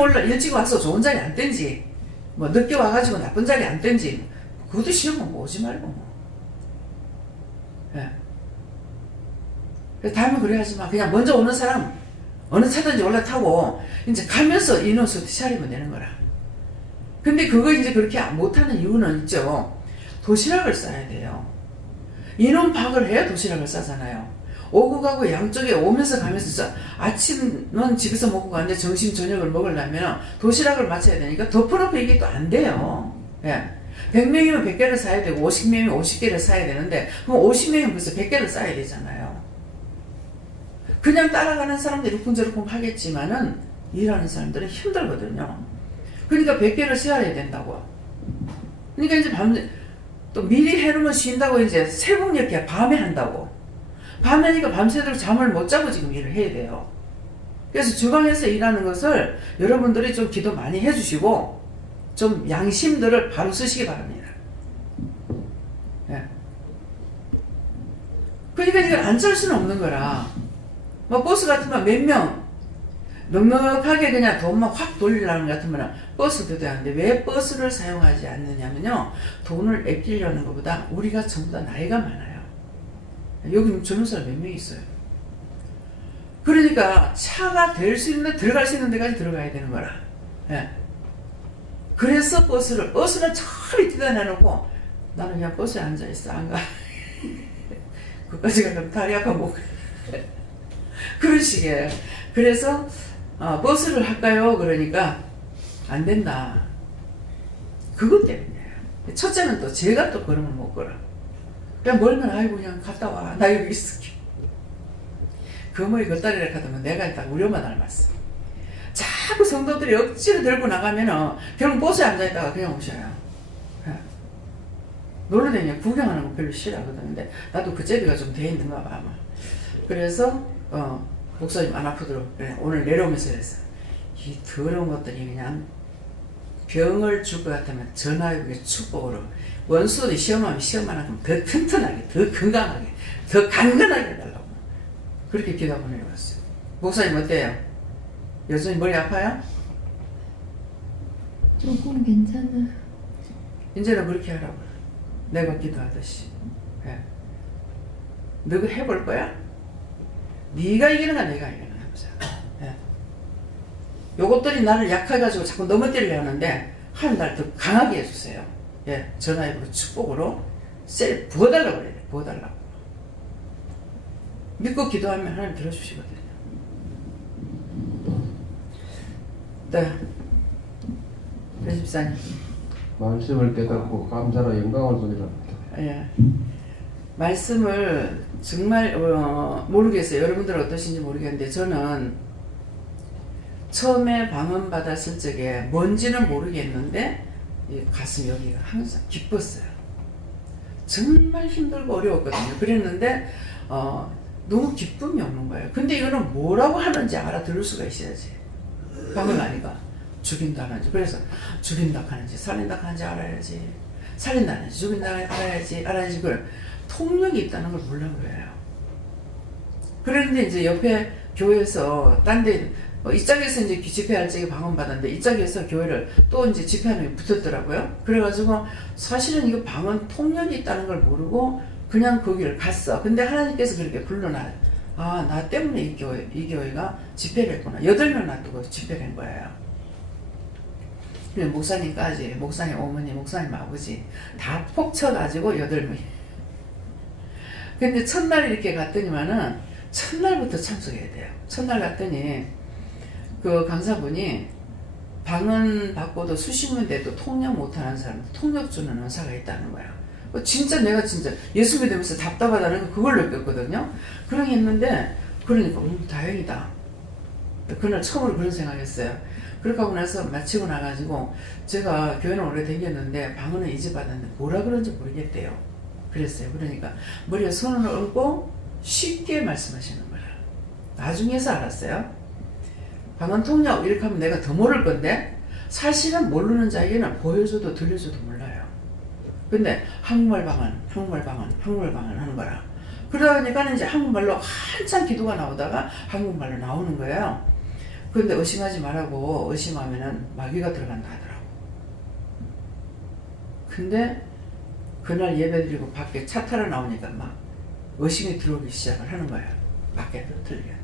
와서 좋은 자리 앉든지 뭐 늦게 와가지고 나쁜 자리 앉든지 그것도 싫으면 뭐 오지 말고. 예. 다음에 그래 하지 마. 그냥 먼저 오는 사람 어느 차든지 올라타고 이제 가면서 인원수 차리면 되는 거라. 근데 그거 이제 그렇게 못하는 이유는 있죠. 도시락을 싸야 돼요. 인원 파악을 해야 도시락을 싸잖아요. 오고 가고 양쪽에 오면서 가면서 아침은 집에서 먹고 가는데 점심 저녁을 먹으려면 도시락을 맞춰야 되니까 덮어놓고 이게 또 안 돼요. 예. 100명이면 100개를 사야 되고 50명이면 50개를 사야 되는데 그럼 50명이면 벌써 100개를 싸야 되잖아요. 그냥 따라가는 사람들이 이러쿵저러쿵 하겠지만은 일하는 사람들은 힘들거든요. 그러니까 100개를 세워야 된다고. 그러니까 이제 또 미리 해놓으면 쉰다고 이제 새벽 이렇게 밤에 한다고. 밤에 하니까 밤새도록 잠을 못 자고 지금 일을 해야 돼요. 그래서 주방에서 일하는 것을 여러분들이 좀 기도 많이 해주시고 좀 양심들을 바로 쓰시기 바랍니다. 예. 그러니까 이걸 안 짤 수는 없는 거라. 뭐 버스 같으면 몇 명 넉넉하게 그냥 돈만 확 돌리려는 것 같으면 버스도 되는데 왜 버스를 사용하지 않느냐면요. 돈을 아끼려는 것보다 우리가 전부 다 나이가 많아요. 여기 젊은 사람 몇 명 있어요. 그러니까 차가 될 수 있는 들어갈 수 있는 데까지 들어가야 되는 거라. 예. 그래서 버스는 저리 뛰다 내놓고 나는 그냥 버스에 앉아있어. 안 가. 그까지 가려면 다리 아파 못 가. 그런 식이에요. 그래서 버스를 할까요? 그러니까 안 된다. 그것 때문이에요. 첫째는 또 제가 또 걸음을 못 걸어. 그냥 멀면 아이고 그냥 갔다 와. 나 여기 있을게. 그 머리 걷다리를 가더면 내가 일단 우려만 닮았어. 자꾸 성도들이 억지로 들고 나가면은 결국 버스에 앉아있다가 그냥 오셔요. 놀러다니냐 구경하는 거 별로 싫어하거든. 근데 나도 그 제비가 좀 돼 있는가 봐 아마. 그래서 목사님 안 아프도록 그래, 오늘 내려오면서 그랬어. 이 더러운 것들이 그냥 병을 줄 것 같으면 전화위복의 축복으로 원수들이 시험하면 시험만큼 더 튼튼하게 더 건강하게 더 강건하게 해달라고 그렇게 기도 보내봤어요. 목사님 어때요? 여전히 머리 아파요? 조금 괜찮아. 이제는 그렇게 하라고. 내가 기도하듯이. 예. 너가 해볼 거야? 네가 이기는가 내가 이기는가 해보자. 예. 요것들이 나를 약해가지고 자꾸 넘어뜨리려 하는데 하나님 나를 더 강하게 해주세요. 예. 전화위복으로 축복으로 셀 부어달라고 그래요. 부어달라고. 믿고 기도하면 하나님 들어주시거든요. 네. 배집사님. 말씀을 깨닫고 감사로 영광을 돌리랍니다. 예. 말씀을 정말 모르겠어요. 여러분들 어떠신지 모르겠는데 저는 처음에 방언 받았을 적에 뭔지는 모르겠는데 이 가슴 여기가 항상 기뻤어요. 정말 힘들고 어려웠거든요. 그랬는데 너무 기쁨이 없는 거예요. 근데 이거는 뭐라고 하는지 알아들을 수가 있어야지. 방언 아니까 죽인다 하는지, 그래서 죽인다 하는지 살린다 하는지 알아야지, 살린다 하는지 죽인다 알아야지 그걸 통역이 있다는 걸 모르는 거예요. 그런데 이제 옆에 교회에서 딴데 이 짝에서 이제 집회할 적에 방언 받았는데 이 짝에서 교회를 또 이제 집회하는 게 붙었더라고요. 그래가지고 사실은 이거 방언 통역이 있다는 걸 모르고 그냥 거기를 갔어. 근데 하나님께서 그렇게 불러놔요. 아, 나 때문에 이 교회가 집회를 했구나. 8명 놔두고 집회를 한 거예요. 목사님까지, 목사님 어머니, 목사님 아버지 다 폭쳐가지고 8명이. 근데 첫날 이렇게 갔더니만은 첫날부터 참석해야 돼요. 첫날 갔더니 그 강사분이 방언 받고도 수십 년 돼도 통역 못하는 사람, 통역 주는 은사가 있다는 거야. 진짜 내가 진짜 예수 믿으면서 답답하다는 거 그걸 느꼈거든요. 그런 게 있는데 그러니까 다행이다. 그날 처음으로 그런 생각했어요. 그렇게 하고 나서 마치고 나가지고 제가 교회는 오래 다녔는데 방언은 이제 받았는데 뭐라 그런지 모르겠대요. 그랬어요. 그러니까 머리에 손을 얹고 쉽게 말씀하시는 거라. 나중에서 알았어요. 방언통역 이렇게 하면 내가 더 모를 건데 사실은 모르는 자에게는 보여줘도 들려줘도 몰라요. 근데 한국말 방언 하는 거라. 그러다 보니까 이제 한국말로 한참 기도가 나오다가 한국말로 나오는 거예요. 그런데 의심하지 말라고, 의심하면은 마귀가 들어간다 하더라고. 근데 그날 예배드리고 밖에 차 타러 나오니까 막 의심이 들어오기 시작을 하는 거예요. 밖에도 틀리겠나,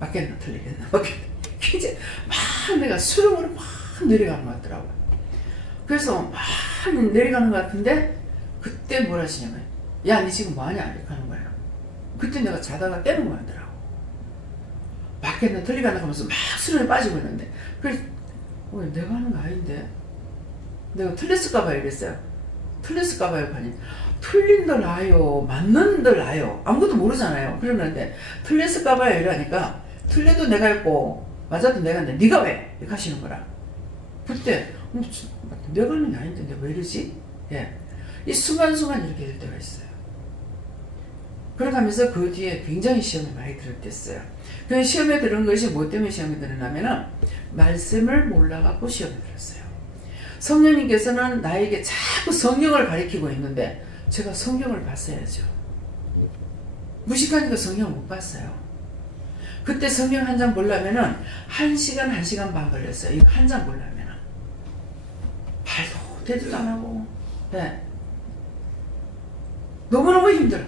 밖에도 틀리겠나, 이제 막 내가 수렁으로 막 내려가는 것 같더라고요. 그래서 막 내려가는 것 같은데 그때 뭐라 하시냐면, 야, 니 지금 뭐하냐 이렇게 하는 거예요. 그때 내가 자다가 깨는 거 같더라고. 밖에는 틀리겠나 하면서 막 수렁에 빠지고 있는데, 그래서 내가 하는 거 아닌데 내가 틀렸을까봐 이랬어요. 틀렸을까봐요. 아니, 틀린들 아요, 맞는들 아요, 아무것도 모르잖아요. 그러는데 틀렸을까봐요 이러니까, 틀려도 내가 있고 맞아도 내가 있는데 네가 왜? 이렇게 하시는 거라. 그때 내가 하는 게 아닌데 내가 왜 이러지? 예, 이 순간순간 이렇게 될 때가 있어요. 그러면서 그 뒤에 굉장히 시험이 많이 들었댔어요. 그 시험에 들은 것이 뭐 때문에 시험에 들었냐면은 말씀을 몰라갖고 시험에 들었어요. 성령님께서는 나에게 자꾸 성경을 가리키고 있는데 제가 성경을 봤어야죠. 무식하니까 성경을 못 봤어요. 그때 성경 한 장 보려면은 1시간 반 걸렸어요. 이거 한 장 보려면은. 발도 대지도 안 하고. 네. 너무너무 힘들어.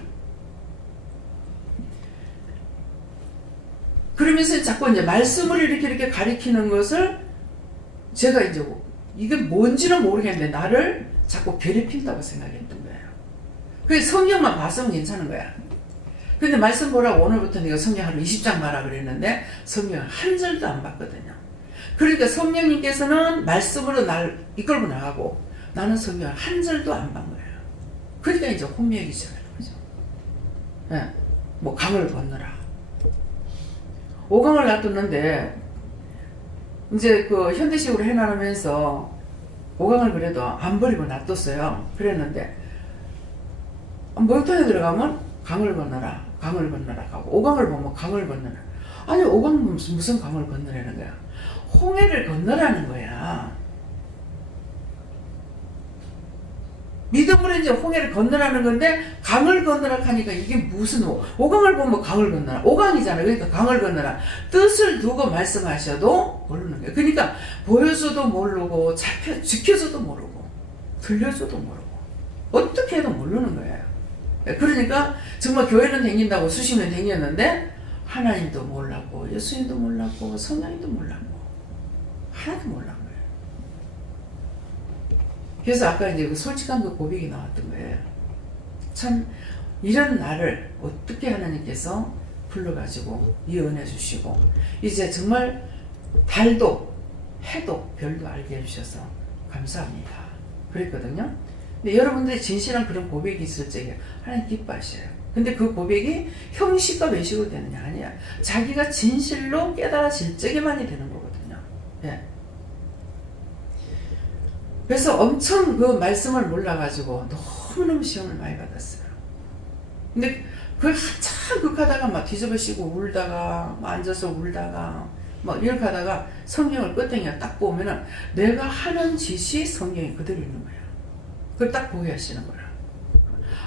그러면서 자꾸 이제 말씀을 이렇게 가리키는 것을 제가 이제 이게 뭔지는 모르겠는데 나를 자꾸 괴롭힌다고 생각했던 거예요. 그래서 성경만 봤으면 괜찮은 거야. 근데 말씀 보라고 오늘부터 네가 성경 하루 20장 봐라 그랬는데 성경 한 절도 안 봤거든요. 그러니까 성령님께서는 말씀으로 날 이끌고 나가고 나는 성경 한 절도 안 본 거예요. 그러니까 이제 혼미하기 시작하는 거죠. 네. 뭐 강을 건너라. 5강을 놔뒀는데 이제 그 현대식으로 해나가면서 5강을 그래도 안 버리고 놔뒀어요. 그랬는데 목욕탕에 들어가면 강을 건너라, 강을 건너라 하고 5강을 보면 강을 건너라. 아니 5강 무슨 강을 건너라는 거야? 홍해를 건너라는 거야. 믿음으로 이제 홍해를 건너라는 건데 강을 건너라 하니까 이게 무슨 5강을 보면 강을 건너라. 5강이잖아요. 그러니까 강을 건너라. 뜻을 두고 말씀하셔도 모르는 거예요. 그러니까 보여줘도 모르고 지켜줘도 모르고 들려줘도 모르고 어떻게 해도 모르는 거예요. 그러니까 정말 교회는 다닌다고 수십 년 다녔는데 하나님도 몰랐고 예수님도 몰랐고 성령님도 몰랐고 하나도 몰랐고. 그래서 아까 이제 솔직한 그 고백이 나왔던 거예요. 참 이런 나를 어떻게 하나님께서 불러가지고 이 은혜 주시고 이제 정말 달도 해도 별도 알게 해주셔서 감사합니다. 그랬거든요. 근데 여러분들이 진실한 그런 고백이 있을 적에 하나님 기뻐하셔요. 근데 그 고백이 형식과 외식으로 되느냐 아니야. 자기가 진실로 깨달아질 적에만이 되는 거거든요. 예. 그래서 엄청 그 말씀을 몰라가지고 너무너무 시험을 많이 받았어요. 근데 그걸 한참 극하다가 막 뒤집어쓰고 울다가 막 앉아서 울다가 막 이렇게 하다가 성경을 끝에 딱 보면은 내가 하는 짓이 성경에 그대로 있는 거야. 그걸 딱 보게 하시는 거야.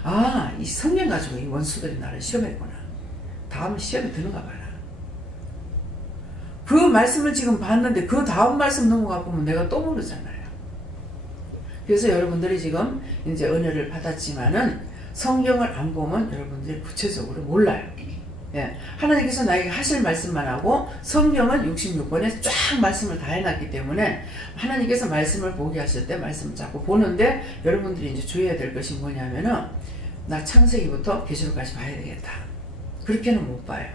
아, 이 성경 가지고 이 원수들이 나를 시험했구나. 다음 시험에 드는가 봐라. 그 말씀을 지금 봤는데 그 다음 말씀 넘어가 보면 내가 또 모르잖아요. 그래서 여러분들이 지금 이제 은혜를 받았지만은 성경을 안 보면 여러분들이 구체적으로 몰라요. 예. 하나님께서 나에게 하실 말씀만 하고 성경은 66권에 쫙 말씀을 다 해놨기 때문에 하나님께서 말씀을 보게 하실 때 말씀을 자꾸 보는데 여러분들이 이제 주의해야 될 것이 뭐냐면은 나 창세기부터 계시록까지 봐야 되겠다. 그렇게는 못 봐요.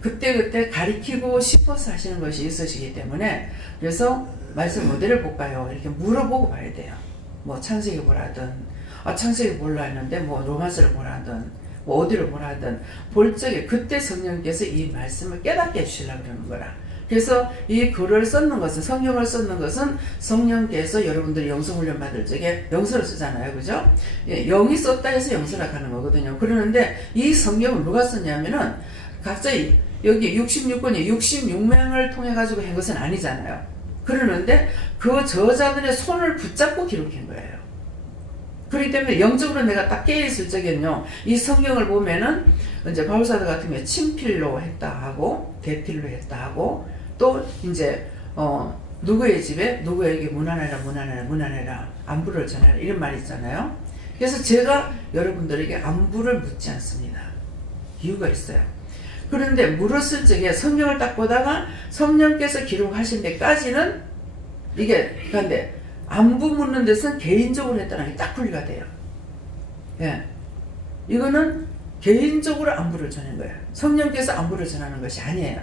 그때그때 가리키고 싶어서 하시는 것이 있으시기 때문에 그래서 말씀 어디를 볼까요? 이렇게 물어보고 봐야 돼요. 뭐 창세기 보라든 창세기 몰라 했는데 뭐 로마서를 보라 하든 뭐 어디를 보라 하든 볼 적에 그때 성령께서 이 말씀을 깨닫게 해주시려고 그러는 거라. 그래서 이 글을 썼는 것은 성경을 썼는 것은 성령께서 여러분들이 영성훈련 받을 적에 영서를 쓰잖아요. 그죠? 예, 영이 썼다 해서 영서라 하는 거거든요. 그러는데 이 성경을 누가 썼냐면은 각자 여기 66권이 66명을 통해 가지고 한 것은 아니잖아요. 그러는데 그 저자들의 손을 붙잡고 기록한 거예요. 그렇기 때문에 영적으로 내가 딱 깨어있을 적에는요, 이 성경을 보면은 이제 바울사도 같은 경우에 친필로 했다 하고 대필로 했다 하고 또 이제 누구의 집에 누구에게 문안해라 안부를 전해라 이런 말이 있잖아요. 그래서 제가 여러분들에게 안부를 묻지 않습니다. 이유가 있어요. 그런데 물었을 적에 성경을 딱 보다가 성령께서 기록하신 데까지는 이게 그런데 안부 묻는 데서는 개인적으로 했다는 게 딱 분리가 돼요. 예. 이거는 개인적으로 안부를 전하는 거예요. 성령께서 안부를 전하는 것이 아니에요.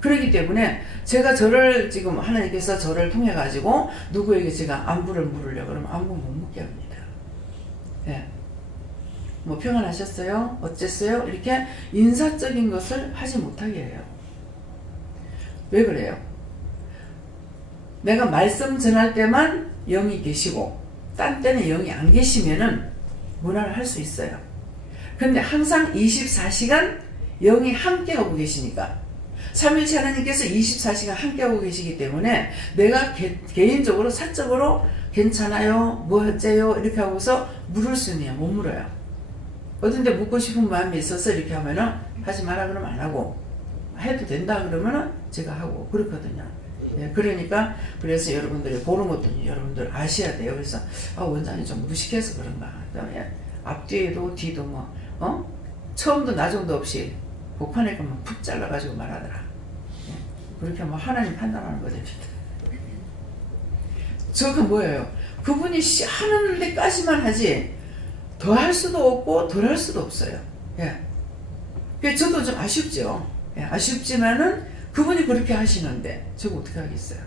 그렇기 때문에 제가 지금 하나님께서 저를 통해 가지고 누구에게 제가 안부를 물으려고 그러면 안부 못 묻게 합니다. 예. 뭐 평안하셨어요? 어쨌어요? 이렇게 인사적인 것을 하지 못하게 해요. 왜 그래요? 내가 말씀 전할 때만 영이 계시고 딴 때는 영이 안 계시면은 문화를 할 수 있어요. 근데 항상 24시간 영이 함께하고 계시니까 삼일체 하나님께서 24시간 함께하고 계시기 때문에 내가 개인적으로 사적으로 괜찮아요? 뭐 어째요? 이렇게 하고서 물을 수는 못 물어요. 어딘데 묻고 싶은 마음이 있어서 이렇게 하면은 하지 마라 그러면 안 하고 해도 된다 그러면은 제가 하고 그렇거든요. 예, 그러니까 그래서 여러분들이 그런 것도 여러분들 아셔야 돼요. 그래서 원장이 좀 무식해서 그런가. 그다음에 앞뒤에도 뒤도 처음도 나중도 없이 복판에 가면 푹 잘라가지고 말하더라. 예, 그렇게 뭐 하나님 판단하는 거됩니다. 저거 뭐예요? 그분이 하는 데까지만 하지 더 할 수도 없고 덜 할 수도 없어요. 예. 그래서 저도 좀 아쉽죠. 예, 아쉽지만은 그분이 그렇게 하시는데 저거 어떻게 하겠어요?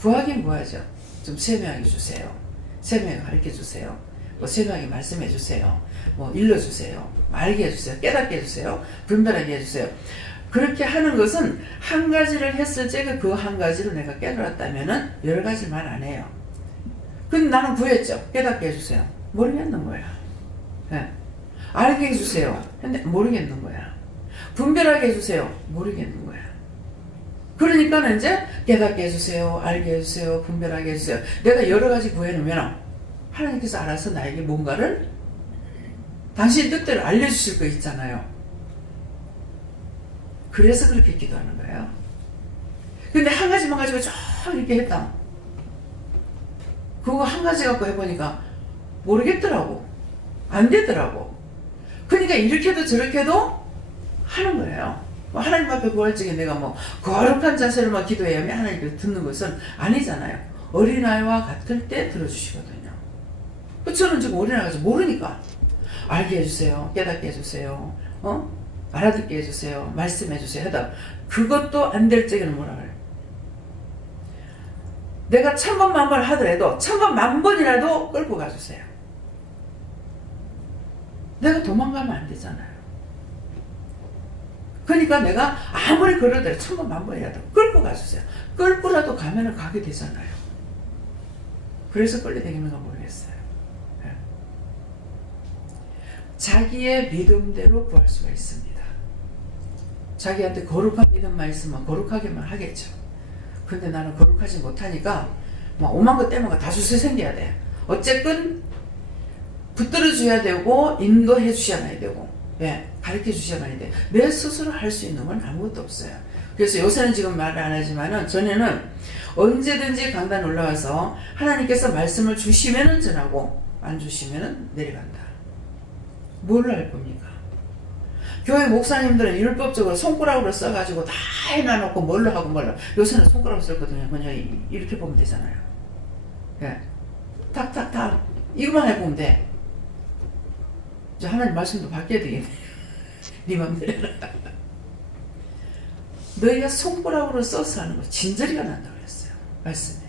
구하긴 구하죠. 좀 세명하게 주세요. 세명하게 가르쳐 주세요. 뭐 세명하게 말씀해 주세요. 뭐 일러주세요. 알게 해주세요. 깨닫게 해주세요. 분별하게 해주세요. 그렇게 하는 것은 한 가지를 했을 적에 그 한 가지를 내가 깨달았다면은 여러 가지 말 안 해요. 근데 나는 구했죠. 깨닫게 해주세요. 모르겠는 거야. 예. 알게 해주세요. 근데 모르겠는 거야. 분별하게 해주세요. 모르겠는 거야. 그러니까 이제 깨닫게 해주세요. 알게 해주세요. 분별하게 해주세요. 내가 여러 가지 구해놓으면 하나님께서 알아서 나에게 뭔가를 당신 뜻대로 알려주실 거 있잖아요. 그래서 그렇게 기도하는 거예요. 근데 한 가지만 가지고 쭉 이렇게 했다. 그거 한 가지 갖고 해보니까 모르겠더라고. 안 되더라고. 그러니까 이렇게도 저렇게도 하는 거예요. 하나님 앞에 구할 적에 내가 뭐 거룩한 자세로만 기도해야 하나님께서 듣는 것은 아니잖아요. 어린아이와 같을 때 들어주시거든요. 저는 지금 어린아이가 모르니까 알게 해주세요. 깨닫게 해주세요. 알아듣게 해주세요. 말씀해주세요. 하다 그것도 안 될 적에는 뭐라 그래요? 내가 1000번 만번을 하더라도 1000번 만번이라도 끌고 가주세요. 내가 도망가면 안 되잖아요. 그러니까 내가 아무리 그러더라도 1000번 만번이라도 끌고 가주세요. 끌고라도 가면은 가게 되잖아요. 그래서 끌려다니는가 모르겠어요. 네. 자기의 믿음대로 구할 수가 있습니다. 자기한테 거룩한 믿음만 있으면 거룩하게만 하겠죠. 근데 나는 거룩하지 못하니까 막 오만 것 때문에 다 주술 생겨야 돼. 어쨌든 붙들어 줘야 되고 인도해 주셔야 되고 예, 가르쳐 주셔야 돼. 내 스스로 할 수 있는 건 아무것도 없어요. 그래서 요새는 지금 말을 안 하지만은 전에는 언제든지 강단 올라와서 하나님께서 말씀을 주시면은 전하고 안 주시면은 내려간다. 뭘 할 겁니까? 교회 목사님들은 율법적으로 손가락으로 써가지고 다 해놔놓고 뭘로 하고 뭘로. 요새는 손가락으로 썼거든요. 그냥 이렇게 보면 되잖아요. 예. 탁탁탁 이거만 해보면 돼. 이제 하나님 말씀도 바뀌어야 되겠네. 네 맘대로. 너희가 손가락으로 써서 하는 거 진저리가 난다고 그랬어요. 말씀에.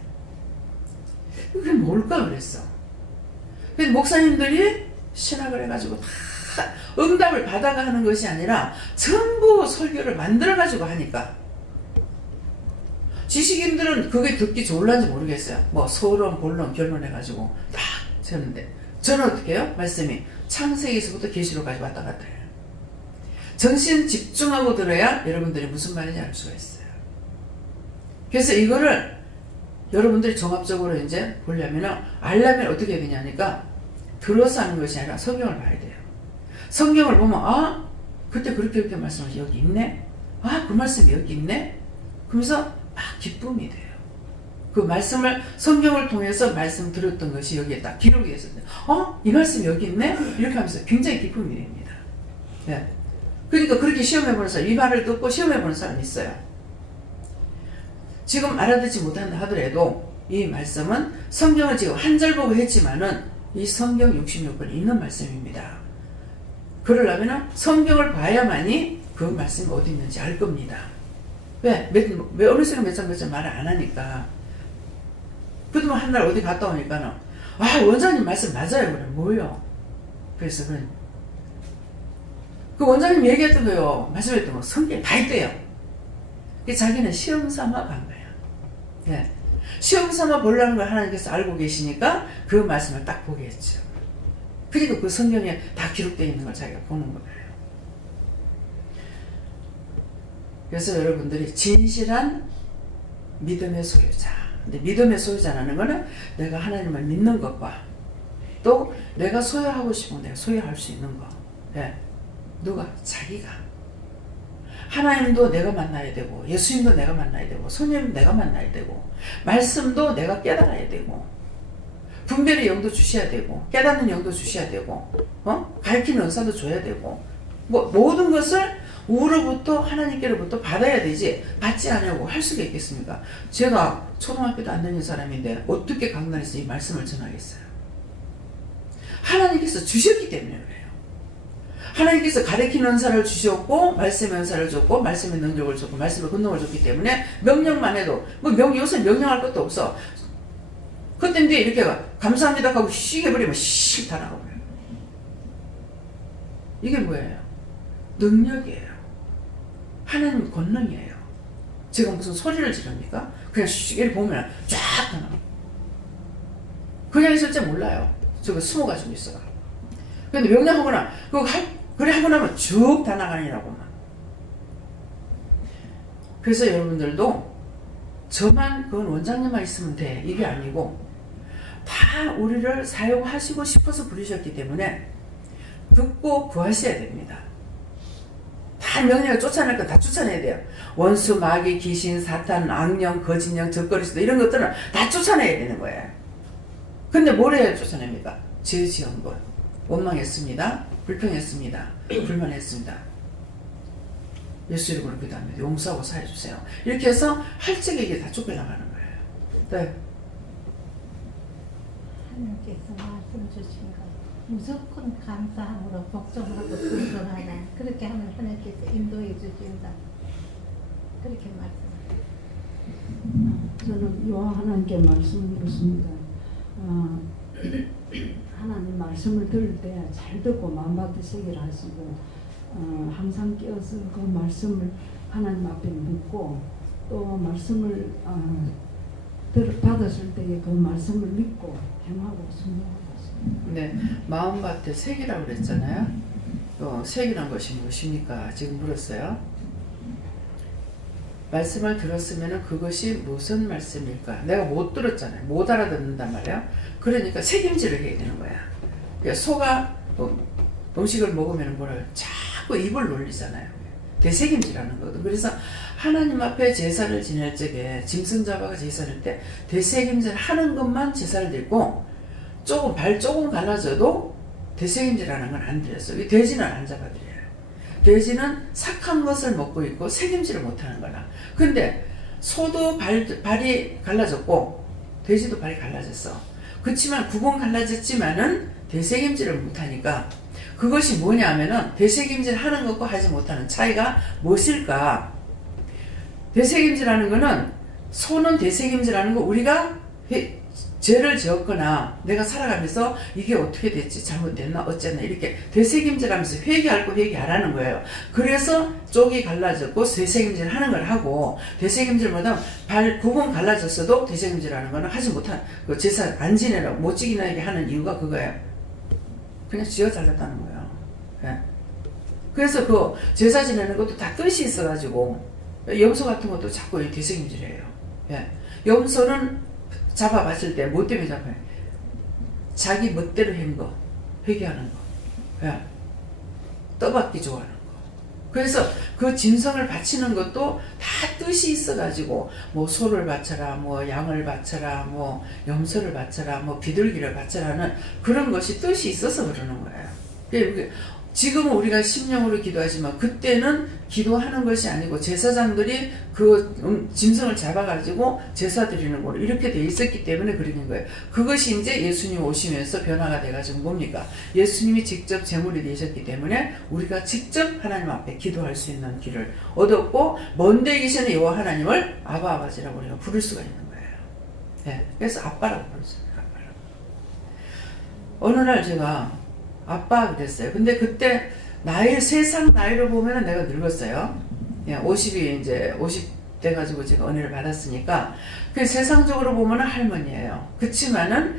그게 뭘까 그랬어. 그래서 목사님들이 신학을 해가지고 다 응답을 받아가 하는 것이 아니라 전부 설교를 만들어가지고 하니까 지식인들은 그게 듣기 좋을란지 모르겠어요. 뭐 서론, 본론, 결론해가지고 딱 쳤는데 저는 어떻게 해요? 말씀이 창세기에서부터 계시록까지 왔다 갔다 해요. 정신 집중하고 들어야 여러분들이 무슨 말인지 알 수가 있어요. 그래서 이거를 여러분들이 종합적으로 이제 보려면은, 알려면 어떻게 해야 되냐니까, 들어서 하는 것이 아니라 성경을 봐야 돼요. 성경을 보면, 아, 그때 그렇게 말씀하시 여기 있네? 아, 그 말씀이 여기 있네? 그러면서 막 기쁨이 돼요. 그 말씀을, 성경을 통해서 말씀 들었던 것이 여기에 딱 기록이 됐었는데, 이 말씀이 여기 있네? 이렇게 하면서 굉장히 기쁨이 됩니다. 네. 그러니까 그렇게 시험해보는 사람, 이 말을 듣고 시험해보는 사람이 있어요. 지금 알아듣지 못한다 하더라도 이 말씀은 성경을 지금 한 절 보고 했지만은 이 성경 66권 있는 말씀입니다. 그러려면 성경을 봐야만이 그 말씀이 어디 있는지 알 겁니다. 왜 어느 시간 몇 장 말을 안 하니까. 그러면 한 날 어디 갔다 오니까는, 아, 원장님 말씀 맞아요. 그래, 뭐요? 그래서 그 원장님 얘기했던 거요, 말씀했던 거 성경에 다 있대요. 자기는 시험 삼아 간 거야. 예. 시험 삼아 보려는 걸 하나님께서 알고 계시니까 그 말씀을 딱 보게 했죠. 그리고 그 성경에 다 기록되어 있는 걸 자기가 보는 거예요. 그래서 여러분들이 진실한 믿음의 소유자. 근데 믿음의 소유자라는 거는 내가 하나님을 믿는 것과 또 내가 소유하고 싶은 내가 소유할 수 있는 거. 예. 누가? 자기가. 하나님도 내가 만나야 되고, 예수님도 내가 만나야 되고, 성령님도 내가 만나야 되고, 말씀도 내가 깨달아야 되고, 분별의 영도 주셔야 되고, 깨닫는 영도 주셔야 되고, 가르치는 은사도 줘야 되고, 모든 것을 우로부터 하나님께로부터 받아야 되지, 받지 않으려고 할 수가 있겠습니까? 제가 초등학교도 안 다닌 사람인데 어떻게 강단에서 이 말씀을 전하겠어요? 하나님께서 주셨기 때문에 그래요. 하나님께서 가르치는 은사를 주셨고, 말씀의 은사를 줬고, 말씀의 능력을 줬고, 말씀의 권능을 줬기 때문에 명령만 해도, 요새 명령할 것도 없어. 그때 뒤에 이렇게 감사합니다 하고 씩 해버리면 씩 다 나가버려요. 이게 뭐예요? 능력이에요. 하나님 권능이에요. 제가 무슨 소리를 지릅니까? 그냥 씩 이렇게 보면 쫙 다 나가. 그냥 있을 줄 몰라요. 저거 숨어가지고 있어가. 근데 명령하거나, 그래 하고 나면 쭉 다 나가니라고만. 그래서 여러분들도 저만 그건 원장님만 있으면 돼, 이게 아니고 다 우리를 사용하시고 싶어서 부르셨기 때문에 듣고 구하셔야 됩니다. 다 명령을 쫓아낼 건 다 쫓아내야 돼요. 원수, 마귀, 귀신, 사탄, 악령, 거짓령, 적거리수도 이런 것들은 다 쫓아내야 되는 거예요. 근데 뭘 해야 쫓아냅니까? 죄 지은 것. 원망했습니다. 불평했습니다. 불만했습니다. 예수 이름으로 기도합니다. 용서하고 사해주세요. 이렇게 해서 할증에 이게 다 쫓겨나가는 거예요. 네. 하나님께서 말씀 주신 것 무조건 감사함으로 복종하고 순종하라. 그렇게 하면 하나님께서 인도해 주신다. 그렇게 말씀하세요. 저는 하나님께 말씀을 묻습니다. 하나님 말씀을 들을 때 잘 듣고 마음받으시기를 하시고, 항상 깨어서 그 말씀을 하나님 앞에 묻고, 또 말씀을 받았을 때에 그 말씀을 믿고 행하고 순종하고 있습니다. 네, 마음밭에 색이라고 그랬잖아요. 색이란 것이 무엇입니까? 지금 물었어요. 말씀을 들었으면 그것이 무슨 말씀일까? 내가 못 들었잖아요. 못 알아듣는단 말이에요. 그러니까 책임질을 해야 되는 거야. 그러니까 소가 음식을 먹으면 자꾸 입을 놀리잖아요. 대책임질하는 거거든. 그래서 하나님 앞에 제사를 지낼 적에 짐승 잡아가 제사를 때 대책임질 하는 것만 제사를 드리고, 발 조금 갈라져도 대책임질하는 건 안 드렸어요. 돼지는 안 잡아드려요. 돼지는 삭한 것을 먹고 있고 책임질을 못하는 거라. 근데 소도 발이 갈라졌고 돼지도 발이 갈라졌어. 그렇지만 구분 갈라졌지만은 대책임질을 못하니까, 그것이 뭐냐면은 대책임질 하는 것과 하지 못하는 차이가 무엇일까? 대책임질하는 거는, 소는 대책임질하는 거, 우리가 죄를 지었거나 내가 살아가면서 이게 어떻게 됐지, 잘못됐나 어쨌나 이렇게 되새김질하면서 회개할 거 회개하라는 거예요. 그래서 쪽이 갈라졌고 되새김질 하는 걸 하고, 되새김질보다 발 구분 갈라졌어도 되새김질하는 거는 하지 못한, 그 제사 안 지내라고 못 지내게 하는 이유가 그거예요. 그냥 지어 잘랐다는 거예요. 예. 그래서 그 제사 지내는 것도 다 뜻이 있어가지고 염소 같은 것도 자꾸 되새김질해요. 예. 염소는 잡아봤을 때 뭐 때문에 잡아요? 자기 멋대로 한 거, 회개하는 거, 예. 떠받기 좋아하는 거. 그래서 그 짐승을 바치는 것도 다 뜻이 있어가지고 뭐 소를 바쳐라, 뭐 양을 바쳐라, 뭐 염소를 바쳐라, 뭐 비둘기를 바쳐라는 그런 것이 뜻이 있어서 그러는 거예요. 지금은 우리가 심령으로 기도하지만 그때는 기도하는 것이 아니고 제사장들이 그 짐승을 잡아가지고 제사 드리는 걸로 이렇게 돼 있었기 때문에 그러는 거예요. 그것이 이제 예수님 오시면서 변화가 돼가지고 뭡니까? 예수님이 직접 제물이 되셨기 때문에 우리가 직접 하나님 앞에 기도할 수 있는 길을 얻었고 먼데 계시는 여호와 하나님을 아바 아버지라고 우리가 부를 수가 있는 거예요. 네, 그래서 아빠라고 부르습니다. 아빠라고. 어느 날 제가 아빠 그랬어요. 근데 그때 세상 나이로 보면 내가 늙었어요. 50이 이제 50 돼가지고 제가 은혜를 받았으니까 그 세상적으로 보면 할머니예요. 그치만은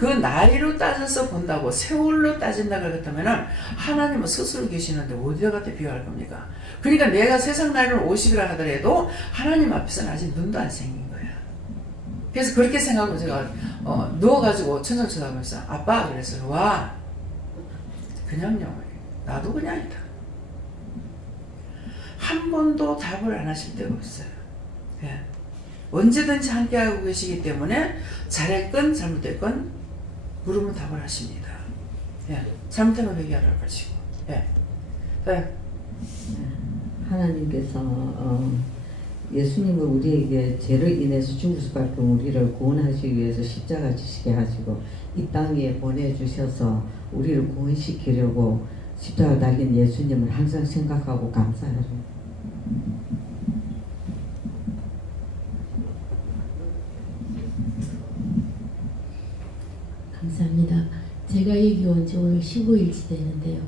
그 나이로 따져서 본다고 세월로 따진다 그랬다면은 하나님은 스스로 계시는데 어디다 갖다 비교할 겁니까? 그러니까 내가 세상 나이로는 50이라 하더라도 하나님 앞에서는 아직 눈도 안 생긴 거야. 그래서 그렇게 생각하고 제가 누워가지고 천장 쳐다보면서 아빠 그래서 와. 그냥요. 나도 그냥이다. 한 번도 답을 안 하실 데가 없어요. 예. 언제든지 함께하고 계시기 때문에 잘했건 잘못됐건 물으면 답을 하십니다. 예. 잘못하면 회개하라고 하시고. 예. 네. 하나님께서 예수님을 우리에게 죄를 인해서 죽을 수밖에 우리를 구원하시기 위해서 십자가 지시게 하시고 이 땅에 보내주셔서 우리를 구원시키려고 십자가 달린 예수님을 항상 생각하고 감사하죠. 감사합니다. 제가 여기 온 지 오늘 15일째 되는데요.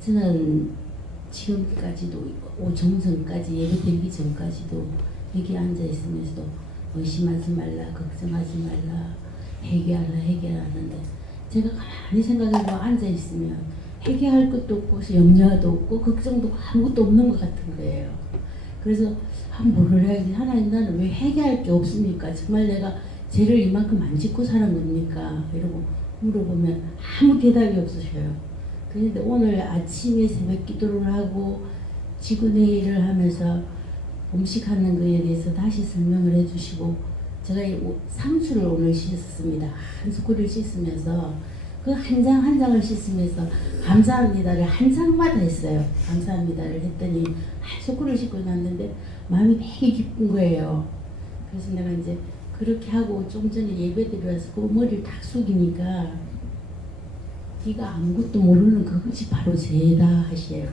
저는 지금까지도 정전까지 예배드리기 전까지도 여기 앉아 있으면서도 의심하지 말라, 걱정하지 말라, 회개하라 하는데 제가 가만히 생각해보면 앉아 있으면 회개할 것도 없고 염려도 없고 걱정도 아무것도 없는 것 같은 거예요. 그래서 뭐를 해야지? 하나님 나는 왜 회개할 게 없습니까? 정말 내가 죄를 이만큼 안 짓고 사는 겁니까? 이러고 물어보면 아무 대답이 없으셔요. 그런데 오늘 아침에 새벽 기도를 하고 지구내일을 하면서 음식하는 거에 대해서 다시 설명을 해주시고 제가 상추를 오늘 씻었습니다. 한 스쿠를 씻으면서 그 한 장 한 장을 씻으면서 감사합니다를 한 장마다 했어요. 감사합니다를 했더니 한 스쿠를 씻고 났는데 마음이 되게 기쁜 거예요. 그래서 내가 이제 그렇게 하고 좀 전에 예배 드려서 그 머리를 딱 숙이니까 네가 아무것도 모르는 그것이 바로 죄다 하시에요.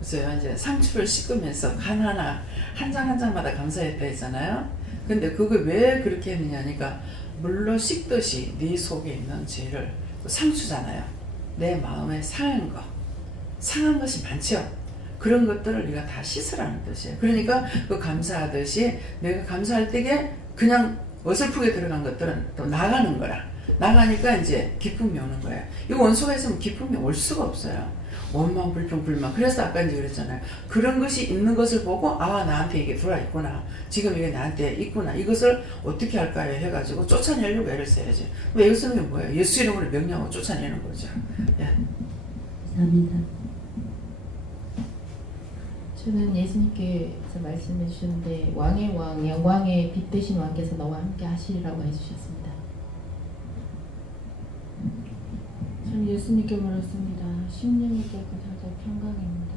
그래서 이제 상추를 씻으면서 하나하나 한 장 한 장마다 감사했다 했잖아요. 근데 그걸 왜 그렇게 했느냐니까 물로 씻듯이 네 속에 있는 죄를 상추잖아요. 내 마음에 상한 것이 많죠. 그런 것들을 네가 다 씻으라는 뜻이에요. 그러니까 그 감사하듯이 내가 감사할 때에 그냥 어설프게 들어간 것들은 또 나가는 거라. 나가니까 이제 기쁨이 오는 거예요. 이 원수가 있으면 기쁨이 올 수가 없어요. 원망, 불평, 불만. 그래서 아까 이제 그랬잖아요. 그런 것이 있는 것을 보고 아 나한테 이게 들어있구나. 지금 이게 나한테 있구나. 이것을 어떻게 할까요? 해가지고 쫓아내려고 애를 써야지. 애를 쓰는 게 뭐예요? 예수 이름으로 명령하고 쫓아내는 거죠. 예. 감사합니다. 저는 예수님께서 말씀해 주셨는데 왕의 왕, 영광의 빛 되신 왕께서 너와 함께 하시리라고 해주셨습니다. 저는 예수님께 물었습니다. 심령이 깨끗하고 평강입니다.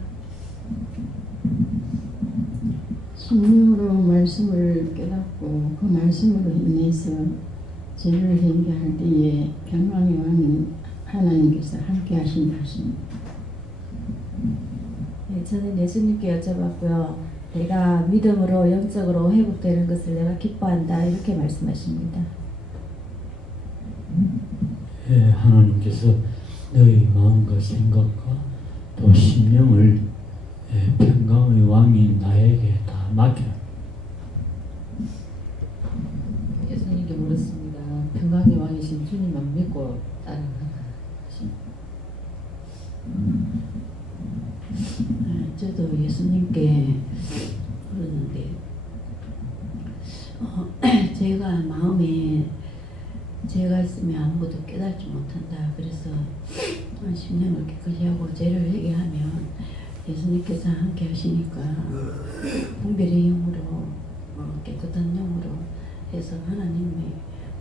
성령으로 말씀을 깨닫고 그 말씀으로 인해서 죄를 회개할 때에 평강의 왕인 하나님께서 함께 하신다 하십니다. 네, 저는 예수님께 여쭤봤고요. 내가 믿음으로 영적으로 회복되는 것을 내가 기뻐한다 이렇게 말씀하십니다. 예, 하나님께서 너희 마음과 생각과 또 심령을 평강의 왕인 나에게 다 맡겨라. 예수님께 물었습니다. 평강의 왕이신 주님만 믿고 따르는 그때도 예수님께 그러는데 제가 마음에 죄가 있으면 아무것도 깨닫지 못한다. 그래서 심령을 깨끗이 하고 죄를 회개하면 예수님께서 함께 하시니까 분별의 영으로 깨끗한 영으로 해서 하나님이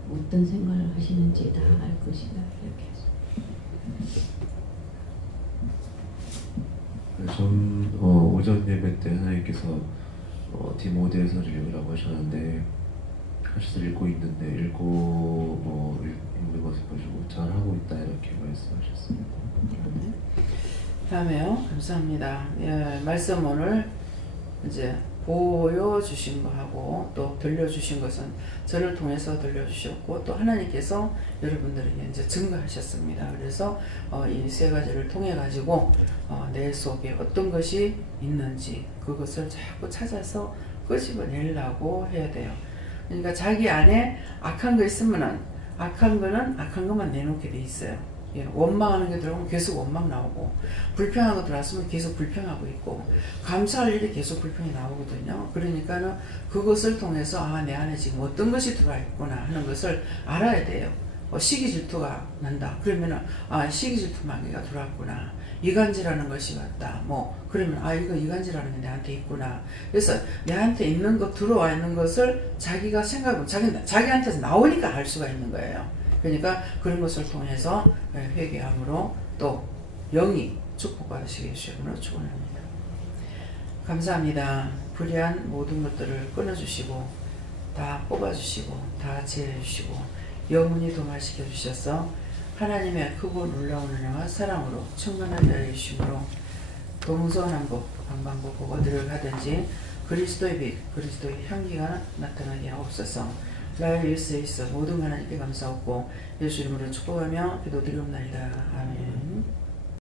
어떤 생각을 하시는지 다 알 것이다. 이렇게 해서 오전 예배 때 하나님께서 디모데서를 읽으라고 하셨는데 사실 읽고 있는데 읽는 것을 보시고 잘하고 있다 이렇게 말씀하셨습니다. 다음에요. 감사합니다. 예, 말씀 오늘 이제 보여주신 거하고 또 들려주신 것은 저를 통해서 들려주셨고 또 하나님께서 여러분들에게 이제 증거하셨습니다. 그래서 이 세 가지를 통해 가지고 내 속에 어떤 것이 있는지 그것을 자꾸 찾아서 끄집어내려고 해야 돼요. 그러니까 자기 안에 악한 거 있으면은 악한 거는 악한 것만 내놓게 돼 있어요. 예, 원망하는 게 들어오면 계속 원망 나오고 불평한 거 들어왔으면 계속 불평하고 있고 감사할 일이 계속 불평이 나오거든요. 그러니까는 그것을 통해서 내 안에 지금 어떤 것이 들어와 있구나 하는 것을 알아야 돼요. 시기 질투가 난다. 그러면은 시기 질투 마귀가 들어왔구나. 이간질하는 것이 왔다. 그러면 이거 이간질하는 게 내한테 있구나. 그래서 내한테 있는 것 들어와 있는 것을 자기가 생각하고 자기한테서 나오니까 알 수가 있는 거예요. 그러니까 그런 것을 통해서 회개함으로 또 영이 축복받으시게 해주시므로 축원합니다. 감사합니다. 불의한 모든 것들을 끊어주시고 다 뽑아주시고 다 제해주시고 영원히 도말시켜 주셔서 하나님의 크고 놀라운 은혜와 사랑으로 충만하게 하여 주시므로 동서남북 방방곡곡 어디를 가든지 그리스도의 빛 그리스도의 향기가 나타나게 하옵소서. 나의 일세에 있어 모든 하나님께 감사하고 예수 이름으로 축복하며 기도드리옵나이다. 아멘.